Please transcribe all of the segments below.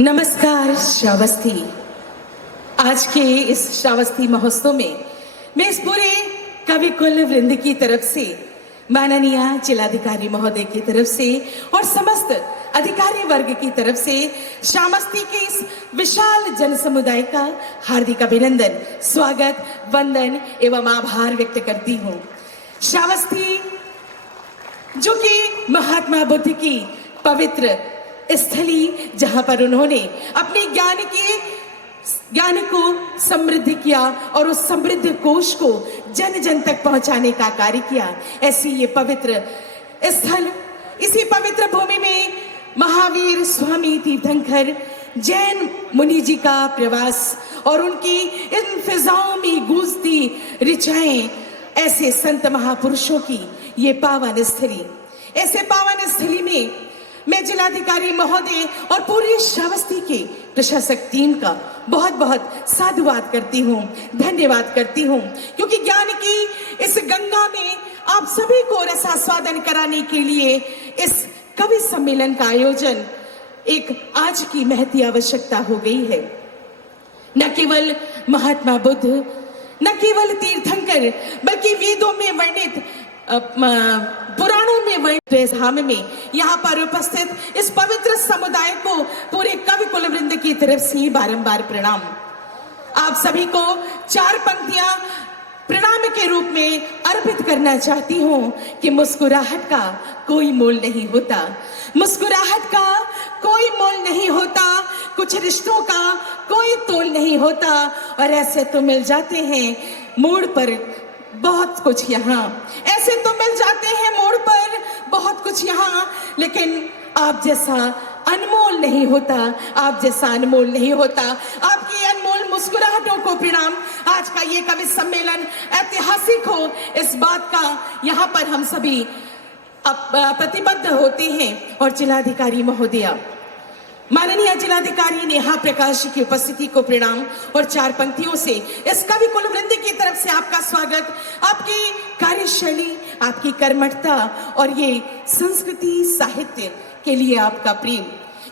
नमस्कार श्रावस्ती। आज के इस श्रावस्ती महोत्सव में मैं इस पूरे कवि कुल वृंद की तरफ से, माननीय जिलाधिकारी महोदय की तरफ से और समस्त अधिकारी वर्ग की तरफ से श्रावस्ती के इस विशाल जन समुदाय का हार्दिक अभिनंदन, स्वागत, वंदन एवं आभार व्यक्त करती हूँ। श्रावस्ती जो कि महात्मा बुद्ध की पवित्र स्थली, जहां पर उन्होंने अपने ज्ञान को समृद्ध किया और उस समृद्ध कोश को जन जन तक पहुंचाने का कार्य किया। ऐसी ये पवित्र स्थल, इसी पवित्र भूमि में महावीर स्वामी तीर्थंकर जैन मुनि जी का प्रवास और उनकी इन फिजाओं में गूंजती ऋचाएं, ऐसे संत महापुरुषों की ये पावन स्थली, ऐसे पावन स्थली में मैं जिलाधिकारी महोदय और पूरी श्रावस्ती के प्रशासक टीम का बहुत बहुत साधुवाद करती हूँ, धन्यवाद करती हूँ, क्योंकि ज्ञान की इस गंगा में आप सभी को रसास्वादन कराने के लिए इस कवि सम्मेलन का आयोजन एक आज की महती आवश्यकता हो गई है। न केवल महात्मा बुद्ध, न केवल तीर्थंकर, बल्कि वेदों में वर्णित, पुराणों में वर्णित धाम में यहाँ पर उपस्थित इस पवित्र समुदाय को पूरे कवि कुल वृंद की तरफ से बारंबार प्रणाम। आप सभी को चार पंक्तियां प्रणाम के रूप में अर्पित करना चाहती हूँ कि मुस्कुराहट का कोई मोल नहीं होता, मुस्कुराहट का कोई मोल नहीं होता, कुछ रिश्तों का कोई तोल नहीं होता, और ऐसे तो मिल जाते हैं मोड़ पर बहुत कुछ यहाँ, ऐसे तो मिल जाते हैं मोड़ पर बहुत कुछ यहाँ, लेकिन आप जैसा अनमोल नहीं होता, आप जैसा अनमोल नहीं होता। आपकी अनमोल मुस्कुराहटों को प्रणाम। आज का ये कवि सम्मेलन ऐतिहासिक हो, इस बात का यहाँ पर हम सभी प्रतिबद्ध होते हैं। और जिलाधिकारी महोदया, माननीय जिलाधिकारी नेहा प्रकाश की उपस्थिति को प्रणाम और चार पंक्तियों से इस कवि कुल वृंद की तरफ से आपका स्वागत। आपकी कार्यशैली, आपकी कर्मठता और ये संस्कृति साहित्य के लिए आपका प्रेम,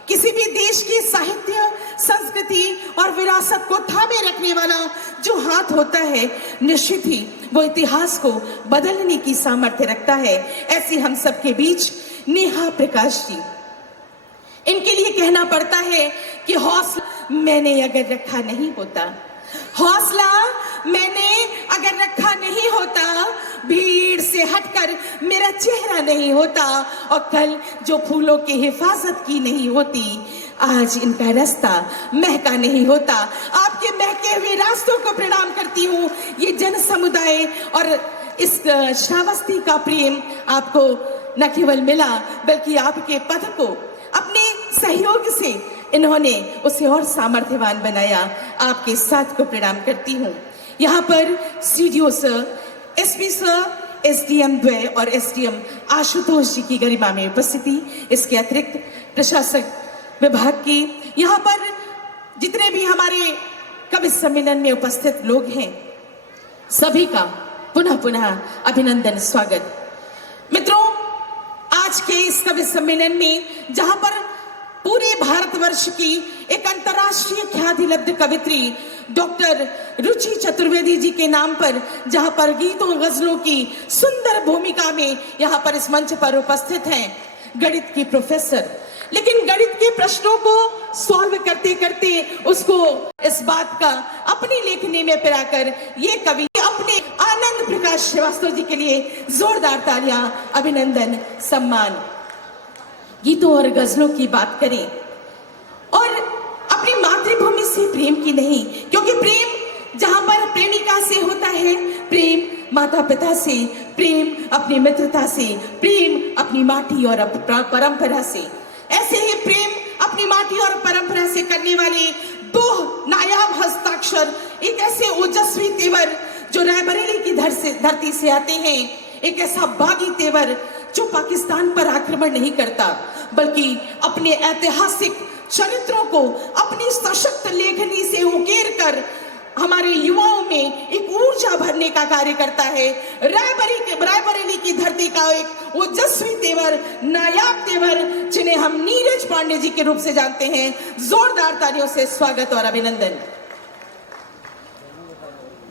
किसी भी देश की साहित्य, संस्कृति और विरासत को थामे रखने वाला जो हाथ होता है, निश्चित ही वो इतिहास को बदलने की सामर्थ्य रखता है। ऐसी हम सबके बीच नेहा प्रकाश जी, इनके लिए कहना पड़ता है कि हौसला मैंने अगर रखा नहीं होता, हौसला मैंने अगर रखा नहीं होता, भीड़ से हटकर मेरा चेहरा नहीं होता, और कल जो फूलों की हिफाजत की नहीं होती, आज इनका रास्ता महका नहीं होता। आपके महके हुए रास्तों को प्रणाम करती हूँ। ये जन समुदाय और इस श्रावस्ती का प्रेम आपको न केवल मिला, बल्कि आपके पद को अपने सहयोग से इन्होंने उसे और सामर्थ्यवान बनाया। आपके साथ को प्रणाम करती हूँ। यहाँ पर CDO sir, SP sir, SDM द्वय और एसडीएम आशुतोष जी की गरिमा में उपस्थिति, इसके अतिरिक्त प्रशासक विभाग की, यहाँ पर जितने भी हमारे कवि सम्मेलन में उपस्थित लोग हैं, सभी का पुनः पुनः अभिनंदन, स्वागत। मित्रों, आज के इस कवि सम्मेलन में जहां पर पूरे भारतवर्ष की एक अंतर्राष्ट्रीय ख्याति लब्ध कवित्री डॉक्टर रुचि चतुर्वेदी जी के नाम पर, जहां पर गीतों गजलों की सुंदर भूमिका में यहाँ पर इस मंच पर उपस्थित हैं गणित की प्रोफेसर, लेकिन गणित के प्रश्नों को सॉल्व करते करते उसको इस बात का अपनी लेखनी में पिराकर ये कवि अपने आनंद प्रकाश श्रीवास्तव जी के लिए जोरदार तालियां, अभिनंदन, सम्मान। गीतों और गजलों की बात करें और अपनी मातृभूमि से प्रेम की नहीं, क्योंकि प्रेम जहां पर प्रेमिका से होता है, प्रेम माता पिता से, प्रेम अपनी मित्रता से, प्रेम अपनी माटी और परंपरा से, ऐसे ही प्रेम अपनी माटी और परंपरा से करने वाले दो नायाब हस्ताक्षर, एक ऐसे ओजस्वी तेवर जो रायबरेली की धरती से आते हैं, एक ऐसा बागी तेवर जो पाकिस्तान पर आक्रमण नहीं करता, बल्कि अपने ऐतिहासिक चरित्रों को अपनी सशक्त लेखनी से उकेर कर हमारे युवाओं में एक ऊर्जा भरने का कार्य करता है। रायबरेली की धरती का एक ओजस्वी तेवर, नायाब तेवर, जिन्हें हम नीरज पांडे जी के रूप से जानते हैं। जोरदार तालियों से स्वागत और अभिनंदन।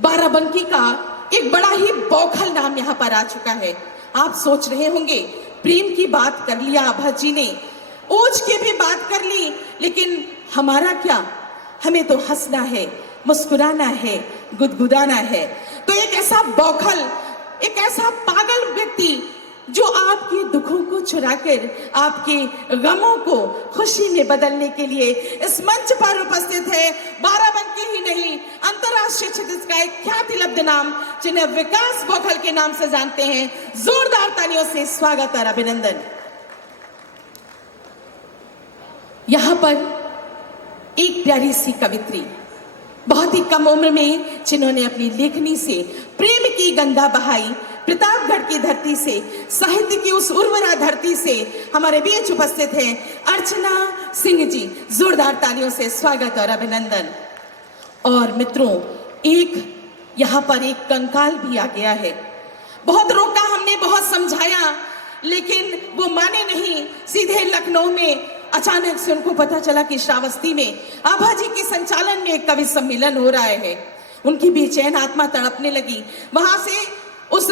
बाराबंकी का एक बड़ा ही बौखल नाम यहाँ पर आ चुका है। आप सोच रहे होंगे, प्रेम की बात कर लिया आभा जी ने, ओज की भी बात कर ली, लेकिन हमारा क्या? हमें तो हंसना है, मुस्कुराना है, गुदगुदाना है। तो एक ऐसा बौखल, एक ऐसा पागल व्यक्ति जो आपके दुखों को चुराकर आपके गमों को खुशी में बदलने के लिए इस मंच पर उपस्थित है। बाराबंकी ही नहीं, अंतरराष्ट्रीय क्षेत्र का एक ख्याति लब्ध नाम, जिन्हें विकास बौखल के नाम से जानते हैं। जोरदार तालियों से स्वागत और अभिनंदन। यहां पर एक प्यारी सी कवित्री, बहुत ही कम उम्र में जिन्होंने अपनी लेखनी से प्रेम की गंगा बहाई, प्रतापगढ़ की धरती से, साहित्य की उस उर्वरा धरती से हमारे बीच उपस्थित हैं अर्चना सिंह जी। जोरदार तालियों से स्वागत और अभिनंदन। और मित्रों, एक यहाँ पर एक कंकाल भी आ गया है। बहुत रोका हमने, बहुत समझाया, लेकिन वो माने नहीं। सीधे लखनऊ में अचानक से उनको पता चला कि श्रावस्ती में आभा जी के संचालन में एक कवि सम्मेलन हो रहा है। उनकी बेचैन आत्मा तड़पने लगी। वहां से, उस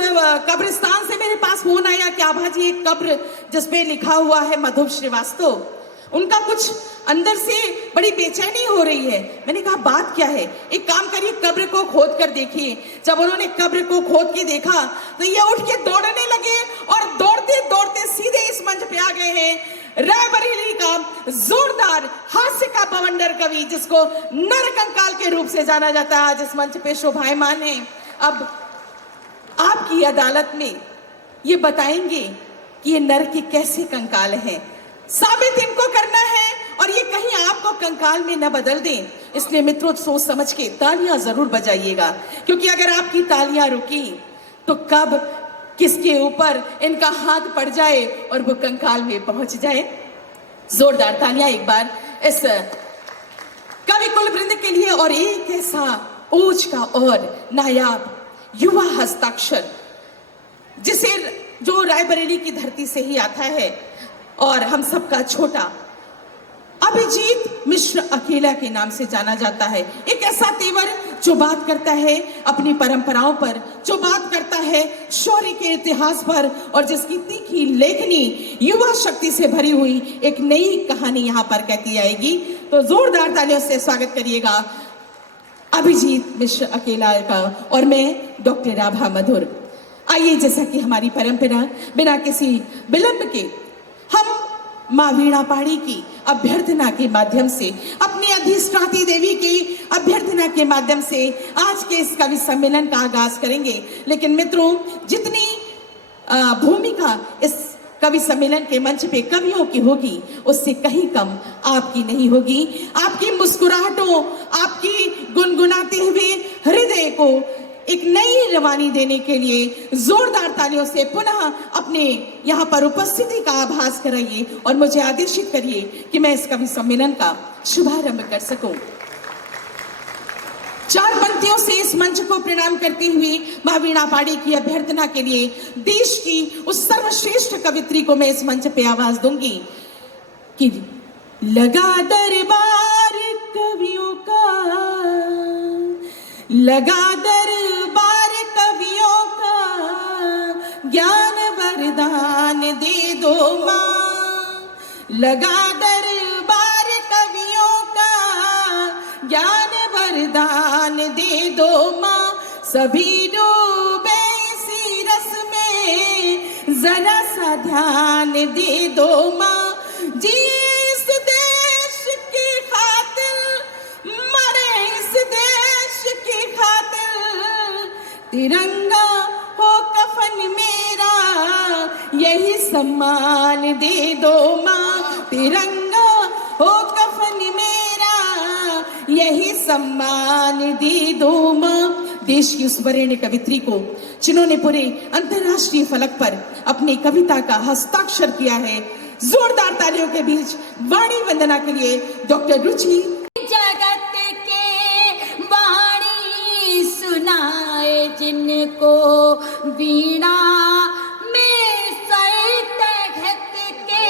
कब्रिस्तान से मेरे पास फोन आया कि आभा जी एक कब्र जिसपे लिखा हुआ है मधुर श्रीवास्तव, उनका कुछ अंदर से बड़ी बेचैनी हो रही है। मैंने कहा बात क्या है? एक काम करिए, कब्र को खोद कर देखिए। जब उन्होंने कब्र को खोद के देखा तो ये उठ के दौड़ने लगे और दौड़ते दौड़ते सीधे इस मंच पे आ गए हैं रायबरेली का जोरदार हास्य का बवंडर कवि, जिसको नर कंकाल के रूप से जाना जाता है, आज इस मंच पे शोभायमान है। अब आपकी अदालत में ये बताएंगे कि ये नर के कैसे कंकाल हैं। साबित इनको करना है और ये कहीं आपको कंकाल में न बदल दें। इसलिए मित्रों, सोच समझ के तालियां जरूर बजाइएगा, क्योंकि अगर आपकी तालियां रुकी तो कब किसके ऊपर इनका हाथ पड़ जाए और वो कंकाल में पहुंच जाए। जोरदार तालियां एक बार इस कवि कुल वृंद के लिए। और एक ऐसा ओज का और नायाब युवा हस्ताक्षर, जिसे जो रायबरेली की धरती से ही आता है और हम सबका छोटा अभिजीत मिश्र अकेला के नाम से जाना जाता है। एक ऐसा तेवर जो बात करता है अपनी परंपराओं पर, जो बात करता है शौर्य के इतिहास पर, और जिसकी तीखी लेखनी युवा शक्ति से भरी हुई एक नई कहानी यहाँ पर कहती आएगी। तो जोरदार तालियों से स्वागत करिएगा अभिजीत मिश्र अकेला का। और मैं डॉक्टर आभा मधुर। आइए, जैसा कि हमारी परंपरा, बिना किसी विलंब के हम माँ वीणा पाड़ी की अभ्यर्थना के माध्यम से, अपनी अधिष्ठात्री देवी की अभ्यर्थना के माध्यम से आज के इस कवि सम्मेलन का आगाज करेंगे। लेकिन मित्रों, जितनी भूमिका इस कवि सम्मेलन के मंच पे कवियों की होगी, उससे कहीं कम आपकी नहीं होगी। आपकी मुस्कुराहटों, आपकी गुनगुनाते हुए हृदय को एक नई रवानी देने के लिए जोरदार तालियों से पुनः अपने यहाँ पर उपस्थिति का आभास कराइए और मुझे आदेशित करिए कि मैं इस कवि सम्मेलन का शुभारंभ कर सकूं। चार पंक्तियों से इस मंच को प्रणाम करती हुई माँ वीणा पाड़ी की अभ्यर्थना के लिए देश की उस सर्वश्रेष्ठ कवित्री को मैं इस मंच पे आवाज दूंगी कि लगा दरबार कवियों का, लगा दरबार कवियों का, ज्ञान वरदान दे दो माँ। लगा दरबार कवियों का, ज्ञान वरदान दे दो माँ। सभी डूबे इसी रस में, जरा सा ध्यान दे दो माँ। जिए इस देश की खातिर, मरे इस देश की खातिर, तिरंगा हो कफन मेरा, यही सम्मान दे दो माँ। तिरंगा हो कफन मेरा, यही सम्मान दे दो माँ। देश की उस वरेण्य कवित्री को, जिन्होंने पूरे अंतर्राष्ट्रीय फलक पर अपनी कविता का हस्ताक्षर किया है, जोरदार तालियों के बीच वाणी वंदना के लिए डॉक्टर रुचि। जगत के वाणी किनको वीणा में सैतघत के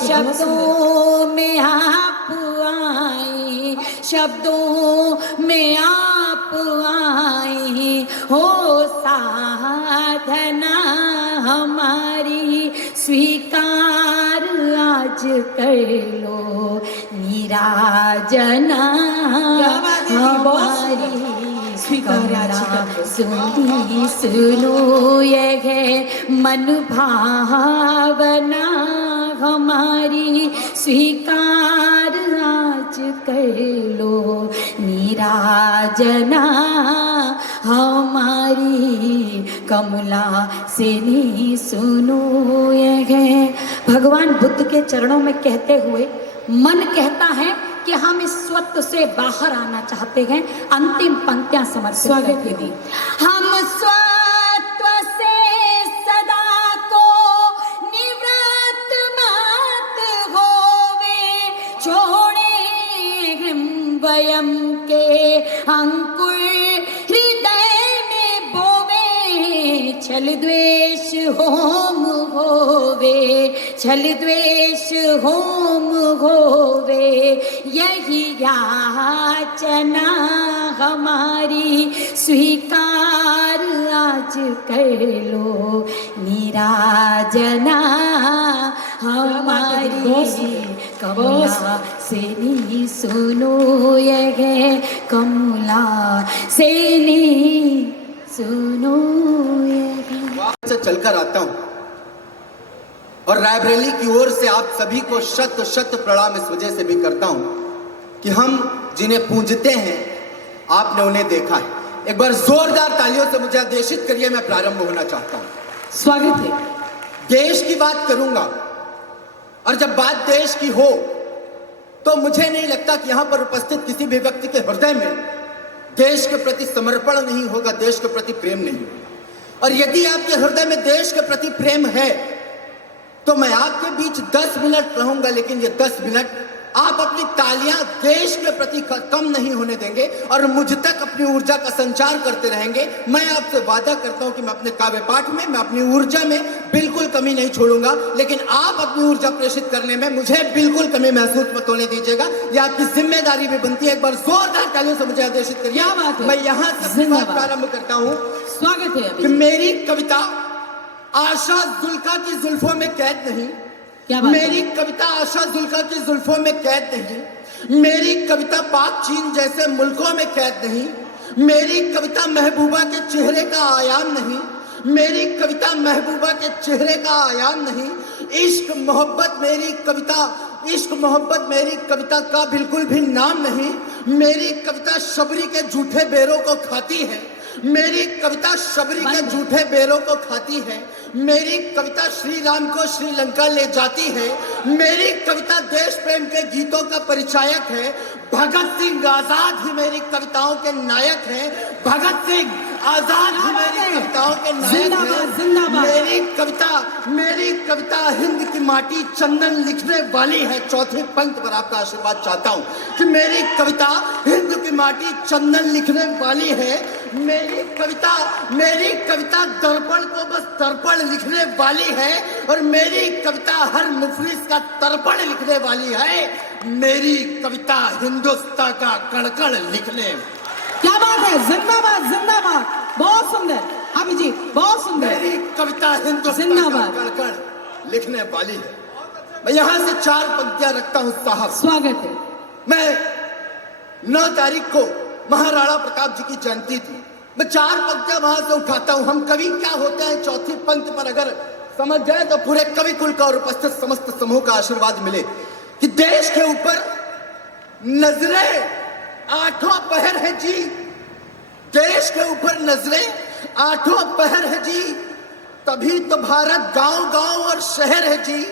शब्दों में आप आए, शब्दों में आप आए हो साधना हमारी स्वीकार आज कर लो निराजना हमारी स्वीकार सुनी सुनो यह मन भावना हमारी स्वीकार आज कर लो निराजना हमारी कमला से नी सुनो यह। भगवान बुद्ध के चरणों में कहते हुए मन कहता है कि हम इस स्वत्व से बाहर आना चाहते हैं। अंतिम पंक्तियां समर्पित स्वागत है दी। हम स्वत्व से सदा को निवृत्त मत होवे, छोड़े हम वयम के अंकुर हृदय में बोवे, छल द्वेष होम होवे, छल द्वेष होम होवे, यही याचना हमारी स्वीकार आज कर लो निराजना हमारी कमला से नी सुनो यह, कमला से नी सुनो यह। से चलकर आता हूं और रायबरेली की ओर से आप सभी को शत शत प्रणाम इस वजह से भी करता हूं कि हम जिन्हें पूजते हैं आपने उन्हें देखा है। एक बार जोरदार तालियों से मुझे आदेशित करिए, मैं प्रारंभ होना चाहता हूं। स्वागत है। देश की बात करूंगा और जब बात देश की हो तो मुझे नहीं लगता कि यहां पर उपस्थित किसी भी व्यक्ति के हृदय में देश के प्रति समर्पण नहीं होगा, देश के प्रति प्रेम नहीं होगा। और यदि आपके हृदय में देश के प्रति प्रेम है तो मैं आपके बीच 10 मिनट रहूंगा, लेकिन ये 10 मिनट आप अपनी तालियां देश के प्रति कम नहीं होने देंगे और मुझ तक अपनी ऊर्जा का संचार करते रहेंगे। मैं आपसे वादा करता हूं कि मैं अपने काव्य पाठ में, मैं अपनी ऊर्जा में बिल्कुल कमी नहीं छोड़ूंगा, लेकिन आप अपनी ऊर्जा प्रेषित करने में मुझे बिल्कुल कमी महसूस मत होने दीजिएगा। यह आपकी जिम्मेदारी भी बनती है। एक बार जोरदार तालियों से मुझे आदेशित करिए। मैं यहां से प्रारंभ करता हूं। स्वागत है कि मेरी कविता आशा जुल्का की जुल्फों में कैद नहीं, मेरी कविता आशा जुल्का की जुल्फों में कैद नहीं, मेरी कविता पाक चीन जैसे मुल्कों में कैद नहीं, मेरी कविता महबूबा के चेहरे का आयाम नहीं, मेरी कविता महबूबा के चेहरे का आयाम नहीं। इश्क मोहब्बत मेरी कविता, इश्क मोहब्बत मेरी कविता का बिल्कुल भी नाम नहीं। मेरी कविता शबरी के झूठे बेरों को खाती है, मेरी कविता शबरी के झूठे बेरों को खाती है। मेरी कविता श्री राम को श्रीलंका ले जाती है। मेरी कविता देश प्रेम के गीतों का परिचायक है। भगत सिंह आजाद ही मेरी कविताओं के नायक हैं। भगत सिंह आजाद ही मेरी कविताओं के नायक हैं। मेरी कविता हिंद की माटी चंदन लिखने वाली है। चौथी पंक्ति पर आपका आशीर्वाद चाहता हूँ कि मेरी कविता हिंद की माटी चंदन लिखने वाली है। मेरी कविता दर्पण को बस दर्पण लिखने वाली है और मेरी कविता हर मुफलिस का तर्पण लिखने वाली है। मेरी कविता हिंदुस्तान का कण-कण लिखने। क्या बात है, जिंदाबाद जिंदाबाद, बहुत सुंदर अभिजीत, बहुत सुंदर। मेरी कविता हिंदुस्तान का कण-कण लिखने वाली है। मैं यहाँ से 4 पंक्तियां रखता हूँ साहब। स्वागत है। मैं 9 तारीख को महाराणा प्रताप जी की जयंती थी। मैं 4 पंक्तियां वहां से उठाता हूं। हम कवि क्या होते हैं, चौथी पंक्ति पर अगर समझ जाए तो पूरे कवि कुल का और उपस्थित समस्त समूह का आशीर्वाद मिले कि देश के ऊपर नजरें 8 पहर है जी, देश के ऊपर नजरें 8 पहर है जी, तभी तो भारत गांव गांव और शहर है जी,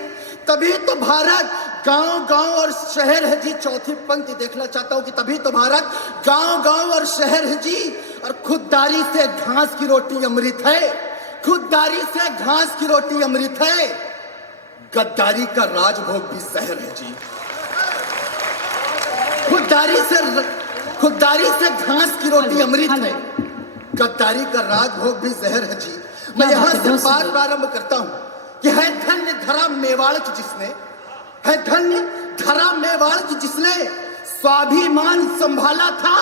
तभी तो भारत गांव गांव और शहर है जी। चौथी पंक्ति देखना चाहता हूं कि तभी तो भारत गांव गांव और शहर है जी। और खुददारी से घास की रोटी अमृत है, खुददारी से घास की रोटी अमृत है, गद्दारी का राजभोग भी शहर है जी। खुददारी से घास की रोटी अमृत है, गद्दारी का राजभोग भी जहर है जी। मैं क्या यहाँ बात है, से बहुत बात सुंदर। प्रारंभ करता हूँ कि है धन्य धरा मेवाड़ की जिसने, है धन्य धरा मेवाड़ की जिसने स्वाभिमान संभाला था,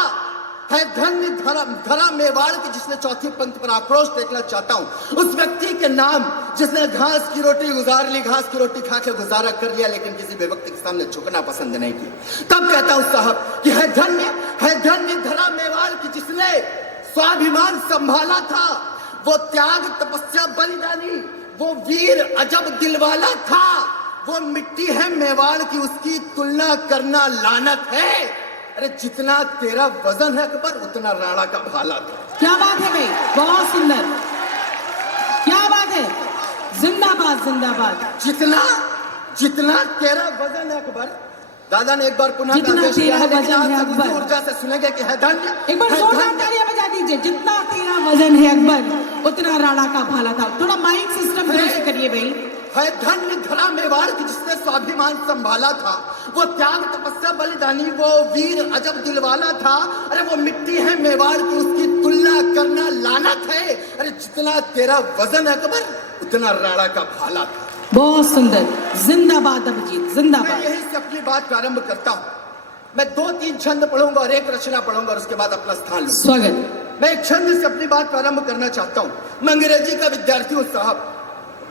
है धन्य धरा मेवाड़ की जिसने चौथी पंक्ति पर आक्रोश देखना चाहता हूं उस व्यक्ति के नाम जिसने घास की रोटी गुजार ली, घास की रोटी खा के गुजारा कर लिया, लेकिन किसी बेवक्ति के सामने झुकना पसंद नहीं किया। तब कहता हूं साहब कि है धन्य धरा मेवाड़ की जिसने स्वाभिमान संभाला था, वो त्याग तपस्या बलिदानी, वो वीर अजब दिलवाला था, वो मिट्टी है मेवाड़ की, उसकी तुलना करना लानत है। अरे जितना तेरा वजन है अकबर उतना राणा का भाला था। क्या बात है भाई, बहुत सुंदर, क्या बात है, जिंदाबाद जिंदाबाद। जितना तेरा वजन है अकबर, दादा ने एक बार पुनः जितना आदेश दिया तेरा है, लेकिन वजन आप है सब उसी अकबर। ऊर्जा से सुनेंगे कि है धन्य, एक बार है जोरदार धन्य, तालियां बजा दीजिए। जितना तेरा वजन है अकबर उतना राणा का भाला था। थोड़ा माइक सिस्टम जोर से करिए भाई। है धन्य धरा मेवाड़ की जिसने स्वाभिमान संभाला था, वो त्याग तपस्या बलिदानी, वो वीर अजब दिलवाला था। अरे वो मिट्टी है मेवाड़ की, उसकी तुलना करना लानत है। अरे जितना तेरा वजन है अकबर उतना राणा का भाला था। बहुत सुंदर, जिंदाबाद अभिजीत, मैं जिंदाबाद। यहीं से अपनी बात प्रारंभ करता हूँ। मैं 2-3 छंद पढ़ूंगा और एक रचना पढ़ूंगा और उसके बाद अपना स्थान लूंगा। स्वागत। मैं एक छंद से अपनी बात प्रारंभ करना चाहता हूँ। मैं अंग्रेजी का विद्यार्थी हूँ साहब,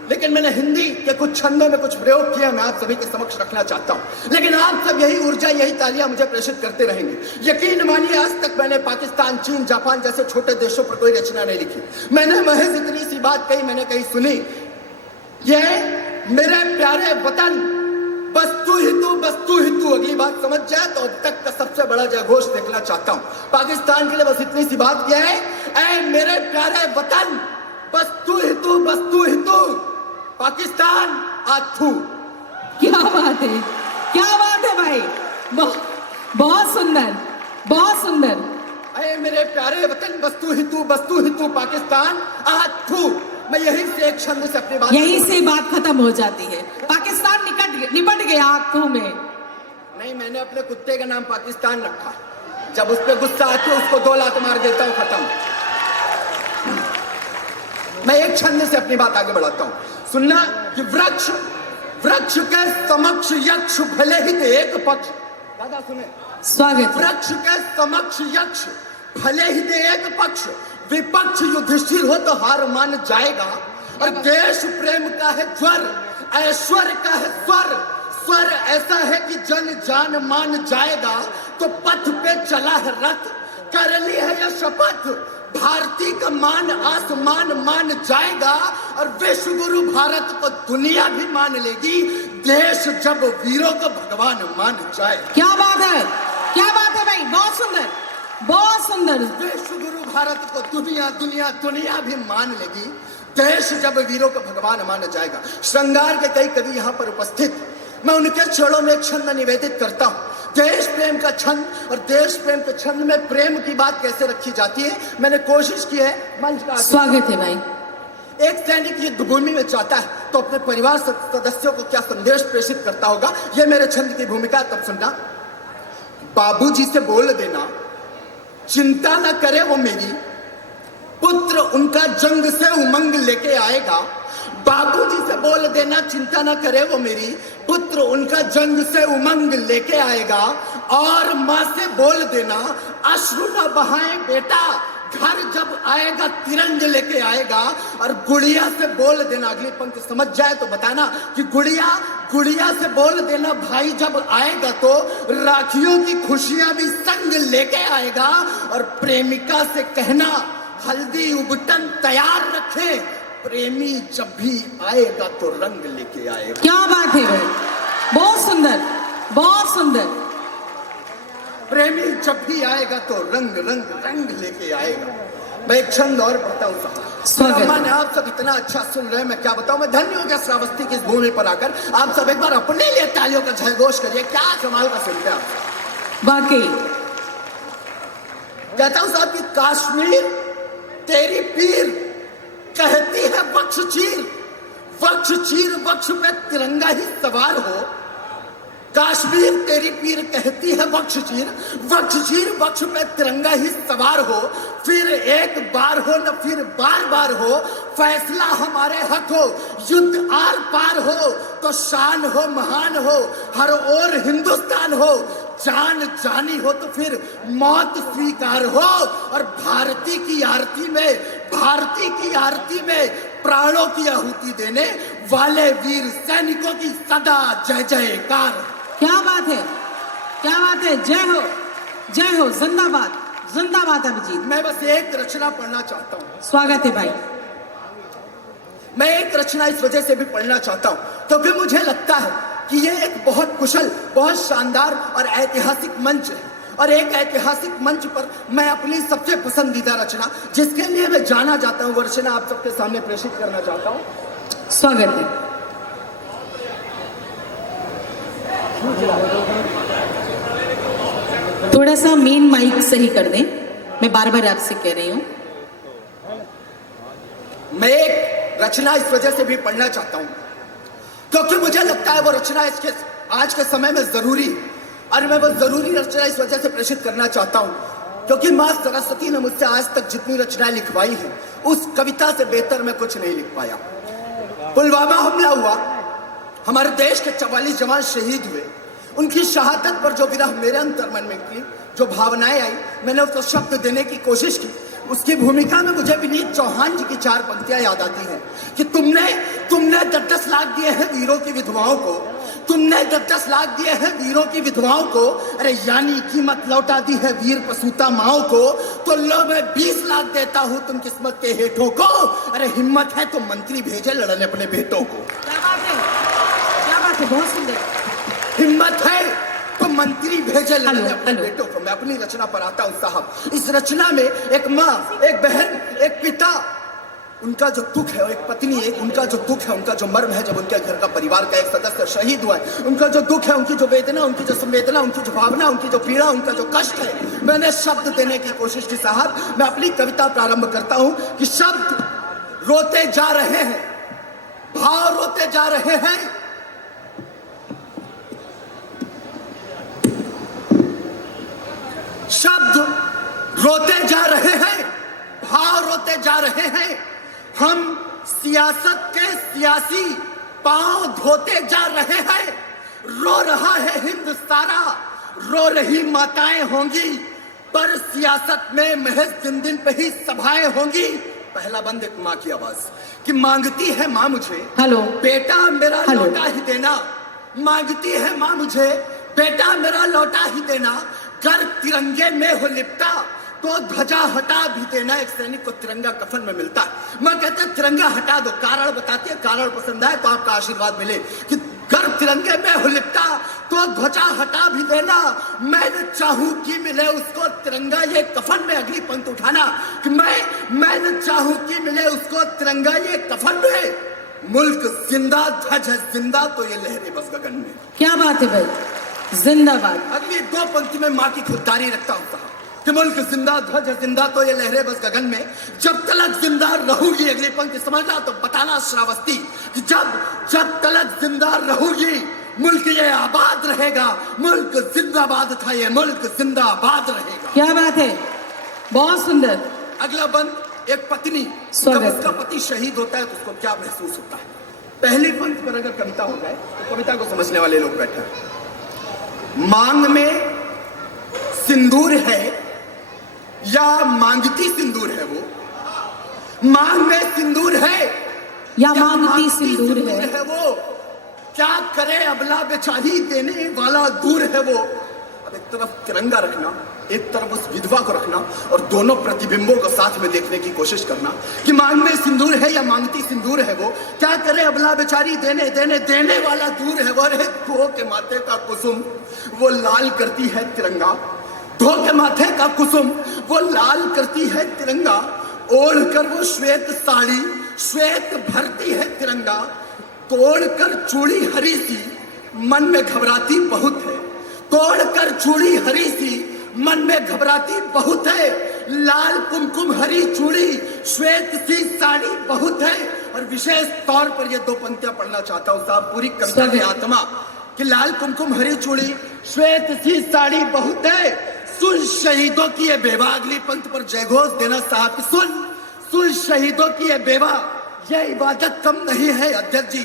लेकिन मैंने हिंदी के कुछ छंदों में कुछ प्रयोग किया, मैं आप सभी के समक्ष रखना चाहता हूँ। लेकिन आप सब यही ऊर्जा, यही तालियां मुझे प्रेषित करते रहेंगे। यकीन मानिए आज तक मैंने पाकिस्तान, चीन, जापान जैसे छोटे देशों पर कोई रचना नहीं लिखी। मैंने महज इतनी सी बात कही, मैंने कहीं सुनी, ये मेरे प्यारे वतन वस्तु ही तू। अगली बात समझ जाए तो अब तक का सबसे बड़ा जयघोष देखना चाहता हूँ। पाकिस्तान के लिए बस इतनी सी बात किया है, ऐ मेरे प्यारे वतन वस्तु ही तू, पाकिस्तान आथू। क्या बात है, क्या बात है भाई, बहुत सुंदर, बहुत सुंदर। ऐ मेरे प्यारे वतन वस्तु ही तू, पाकिस्तान आथू। मैं यहीं से एक छंद से अपनी बात, यहीं से बात खत्म हो जाती है। पाकिस्तान निपट गया आंखों में। नहीं, मैंने अपने कुत्ते का नाम पाकिस्तान रखा। जब उस पर गुस्सा आती है उसको 2 लात मार देता हूं, खत्म। मैं एक छंद से अपनी बात आगे बढ़ाता हूं। सुनना कि वृक्ष के समक्ष यक्ष भले ही एक पक्ष, दादा सुने, स्वागत। वृक्ष के समक्ष यक्ष भले ही दे एक पक्ष, विपक्ष युधिष्ठिर हो तो हार मान जाएगा। और देश प्रेम का है ज्वर, ऐश्वर्य का है स्वर ऐसा है कि जन जान मान जाएगा। तो पथ पे चला है रथ, कर ली है यह शपथ, भारती का मान आसमान मान जाएगा। और विश्व गुरु भारत को दुनिया भी मान लेगी, देश जब वीरों को भगवान मान जाए। क्या बात है, क्या बात है भाई, बहुत सुंदर, बहुत सुंदर। विश्व गुरु भारत को दुनिया भी मान लेगी, देश जब वीरों को भगवान मान जाएगा। श्रृंगार के कई कवि यहाँ पर उपस्थित, मैं उनके चरणों में एक छंद निवेदित करता हूँ, देश प्रेम का छंद। और देश प्रेम के छंद में प्रेम की बात कैसे रखी जाती है मैंने कोशिश की है। मंच का स्वागत है भाई। एक सैनिक युद्ध भूमि में जाता है तो अपने परिवार सदस्यों को क्या संदेश प्रेषित करता होगा, यह मेरे छंद की भूमिका। तब सुनना, बाबूजी से बोल देना चिंता न करे वो मेरी, पुत्र उनका जंग से उमंग लेके आएगा। बाबूजी से बोल देना चिंता न करे वो मेरी, पुत्र उनका जंग से उमंग लेके आएगा। और माँ से बोल देना अश्रु न बहाए बेटा, घर जब आएगा तिरंग लेके आएगा। और गुड़िया से बोल देना, अगली पंक्ति समझ जाए तो बताना कि गुड़िया से बोल देना भाई जब आएगा तो राखियों की खुशियां भी संग लेके आएगा। और प्रेमिका से कहना हल्दी उबटन तैयार रखे, प्रेमी जब भी आएगा तो रंग लेके आएगा। क्या बात है भाई, बहुत सुंदर, बहुत सुंदर। प्रेमी जब भी आएगा तो रंग लेके आएगा। मैं एक छंद और पढ़ता हूँ साहब। मैंने आप सब इतना अच्छा सुन रहे हैं, मैं क्या बताऊं। मैं धन्य हूं श्रावस्ती की इस भूमि पर आकर। आप सब एक बार अपने लिए तालियों का जयघोष करिए, क्या कमाल का सुनते हैं आप। वाकई कहता हूं साहब कि कश्मीर तेरी पीर कहती है वक्ष चीर, वक्ष पे तिरंगा ही सवार हो। कश्मीर तेरी पीर कहती है वक्ष चीर वक्ष पे तिरंगा ही सवार हो, फिर एक बार हो न फिर बार बार हो, फैसला हमारे हक हो, युद्ध आर पार हो, तो शान हो महान हो, हर ओर हिंदुस्तान हो, जान जानी हो तो फिर मौत स्वीकार हो, और भारती की आरती में प्राणों की आहुति देने वाले वीर सैनिकों की सदा जय जयकार। क्या बात है, क्या बात है, जय हो, जिंदाबाद अभिजीत। मैं बस एक रचना पढ़ना चाहता हूँ। स्वागत है भाई। मैं एक रचना इस वजह से भी पढ़ना चाहता हूँ क्योंकि मुझे लगता है कि ये एक बहुत कुशल, बहुत शानदार और ऐतिहासिक मंच है, और एक ऐतिहासिक मंच पर मैं अपनी सबसे पसंदीदा रचना, जिसके लिए मैं जाना जाता हूँ, वो रचना आप सबके सामने प्रेषित करना चाहता हूँ। स्वागत है। थोड़ा सा मेन माइक सही कर दें, मैं बार बार आपसे कह रही हूँ। मैं एक रचना इस वजह से भी पढ़ना चाहता हूँ क्योंकि मुझे लगता है वो रचना इसके आज के समय में जरूरी, और मैं वो जरूरी रचना इस वजह से प्रेषित करना चाहता हूँ क्योंकि माँ सरस्वती ने मुझसे आज तक जितनी रचनाएं लिखवाई हैं, उस कविता से बेहतर मैं कुछ नहीं लिख पाया। पुलवामा हमला हुआ, हमारे देश के 44 जवान शहीद हुए, उनकी शहादत पर जो विरह मेरे अंतर्मन में की, जो भावनाएं आई, मैंने उसको शब्द देने की कोशिश की। उसकी भूमिका में मुझे विनीत चौहान जी की 4 पंक्तियां याद आती हैं कि तुमने 10 लाख दिए हैं वीरों की विधवाओं को, तुमने 10 लाख दिए हैं वीरों की विधवाओं को, अरे यानी कीमत लौटा दी है वीर प्रसूता माओ को, तो लो मैं 20 लाख देता हूं तुम किस्मत के हेठों को, अरे हिम्मत है तो मंत्री भेजे लड़ने अपने बेटों को। क्या बात है, बहुत सुंदर। हिम्मत है तो मंत्री भेजे लड़ने अपने बेटों को। मैं अपनी रचना पर आता हूं साहब। इस रचना में एक माँ, एक बहन, एक पिता, उनका जो दुख है, एक पत्नी है, उनका जो दुख है, उनका जो मर्म है, जब उनके घर का परिवार का एक सदस्य शहीद हुआ है, उनका जो दुख है, उनकी जो वेदना, उनकी जो संवेदना, उनकी जो भावना, उनकी जो पीड़ा, उनका जो कष्ट है, मैंने शब्द देने की कोशिश की साहब। मैं अपनी कविता प्रारंभ करता हूं कि शब्द रोते जा रहे हैं, भाव रोते जा रहे हैं, शब्द रोते जा रहे हैं, भाव रोते जा रहे हैं, हम सियासत के सियासी पांव धोते जा रहे हैं, रो रहा है हिंद सारा, रो रही माताएं होंगी, पर सियासत में महज दिन पे ही सभाएं होंगी। पहला बंद एक माँ की आवाज कि मांगती है माँ मुझे, हेलो बेटा मेरा लौटा ही देना, मांगती है माँ मुझे, बेटा मेरा लौटा ही देना, कर तिरंगे में हो लिपटा तो ध्वजा हटा भी देना। एक सैनिक को तिरंगा कफन में मिलता है, मैं कहता है तिरंगा हटा दो, कारण बताती है, कारण पसंद आए तो आपका आशीर्वाद मिले कि कर तिरंगे में हो लिपटा तो ध्वजा हटा भी देना, मैं न चाहूं कि मिले उसको तिरंगा ये कफन में। अगली पंक्ति उठाना कि मैं न चाहूं कि मिले उसको तिरंगा ये कफन में, मुल्क जिंदा ध्वज है जिंदा तो ये लहरे बस गगन में। क्या बात है भाई, जिंदाबाद। अगली 2 पंक्ति में माँ की खुददारी रखता हूं साहब कि मुल्क जिंदा ध्वज जिंदा तो ये लहरे बस गगन में, जब तलक जिंदा रहूंगी। अगली पंक्ति समझना तो बताना श्रावस्ती कि जब तलक जिंदा रहूंगी मुल्क ये आबाद रहेगा, मुल्क जिंदाबाद था ये मुल्क जिंदाबाद रहेगा। क्या बात है, बहुत सुंदर। अगला बंद एक पत्नी, जब उसका पति शहीद होता है तो उसको क्या महसूस होता है। पहली पंक्ति पर अगर कविता हो जाए तो कविता को समझने वाले लोग बैठे हैं। मांग में सिंदूर है या मांगती सिंदूर है, वो मांग में सिंदूर है या मांगती सिंदूर है वो, क्या करे अबला बेचारी देने वाला दूर है वो। अब एक तरफ तिरंगा रखना, एक तरफ उस विधवा को रखना, और दोनों प्रतिबिंबों को साथ में देखने की कोशिश करना कि मांग में सिंदूर है या मांगती सिंदूर है वो, क्या करे अबला बेचारी देने वाला दूर है वो। अरे धो के माथे का कुसुम वो लाल करती है तिरंगा, धो के माथे का कुसुम वो लाल करती है तिरंगा, ओढ़ कर वो श्वेत साड़ी श्वेत भरती है तिरंगा, तोड़ कर चूड़ी हरी सी मन में घबराती बहुत है, तोड़ कर चूड़ी हरी सी मन में घबराती बहुत है, लाल कुमकुम हरी चूड़ी श्वेत सी साड़ी बहुत है। और विशेष तौर पर ये 2 पंक्तियां पढ़ना चाहता हूं साहब, पूरी कविता की आत्मा कि लाल कुमकुम हरी चूड़ी श्वेत सी साड़ी बहुत है। सुन शहीदों की ये बेवा, अगली पंक्ति पर जयघोष देना साहब। सुन शहीदों की ये बेवा, ये इबादत कम नहीं है अध्यक्ष जी।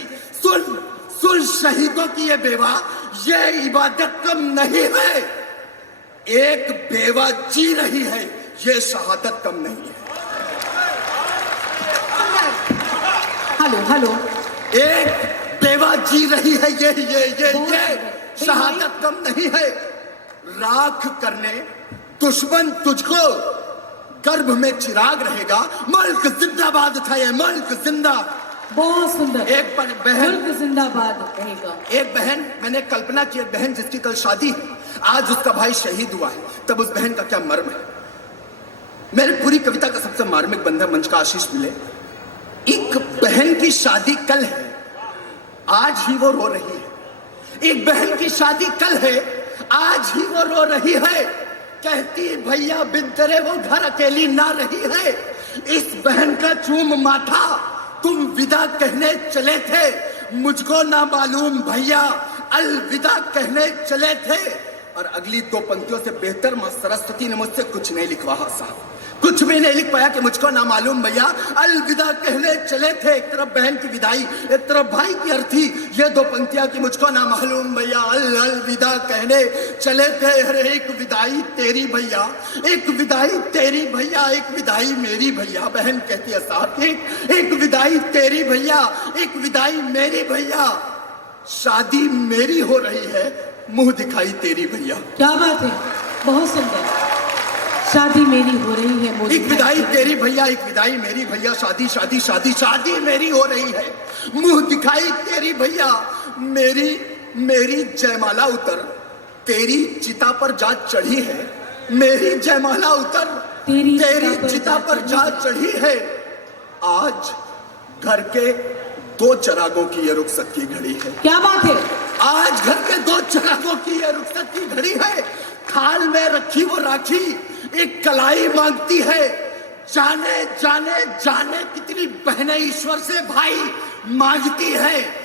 सुन शहीदों की ये बेवा, ये इबादत कम नहीं है। एक बेवा जी रही है, ये शहादत कम नहीं है। हेलो एक बेवा जी रही है, ये शहादत कम नहीं है। राख करने दुश्मन तुझको, गर्भ में चिराग रहेगा। मुल्क जिंदाबाद था ये, मुल्क जिंदा। बहुत सुंदर। एक बहन, मुल्क जिंदाबाद रहेगा। एक बहन, मैंने कल्पना की, एक बहन जिसकी कल शादी है, आज उसका भाई शहीद हुआ है, तब उस बहन का क्या मर्म है। मेरी पूरी कविता का सबसे मार्मिक बंध है, मंच का आशीष मिले। एक बहन की शादी कल है, आज ही वो रो रही है। एक बहन की शादी कल है, आज ही वो रो रही है। कहती भैया बिन तेरे वो घर अकेली ना रही है। इस बहन का चूम माथा, तुम विदा कहने चले थे, मुझको ना मालूम भैया अलविदा कहने चले थे। और अगली दो पंक्तियों से बेहतर मां सरस्वती ने मुझसे कुछ नहीं लिखवा साहब, कुछ भी नहीं लिख पाया कि मुझको ना मालूम भैया अलविदा कहने चले थे। एक तरफ बहन की विदाई, एक तरफ भाई की अर्थी। ये दो पंक्तियां कि मुझको ना मालूम भैया अलविदा कहने चले थे। अरे एक विदाई तेरी भैया, एक विदाई तेरी भैया, एक विदाई मेरी भैया। बहन कहती है साहब, एक विदाई तेरी भैया, एक विदाई मेरी भैया। शादी मेरी हो रही है, मुंह दिखाई तेरी भैया। क्या बात है, बहुत सुंदर। शादी मेरी हो रही है, एक विदाई तेरी भैया, एक विदाई मेरी भैया। शादी शादी शादी शादी मेरी हो रही है, मुंह दिखाई तेरी भैया। मेरी जयमाला उतर, तेरी चिता पर जा चढ़ी है। मेरी जयमाला उतर, तेरी चिता पर जा चढ़ी है। आज घर के दो चिरागों की ये रुखसत की घड़ी है। क्या बात है। आज घर के दो चिरागों की ये रुखसत की घड़ी है। थाल में रखी वो राखी एक कलाई मांगती है। जाने जाने जाने कितनी बहनें ईश्वर से भाई मांगती है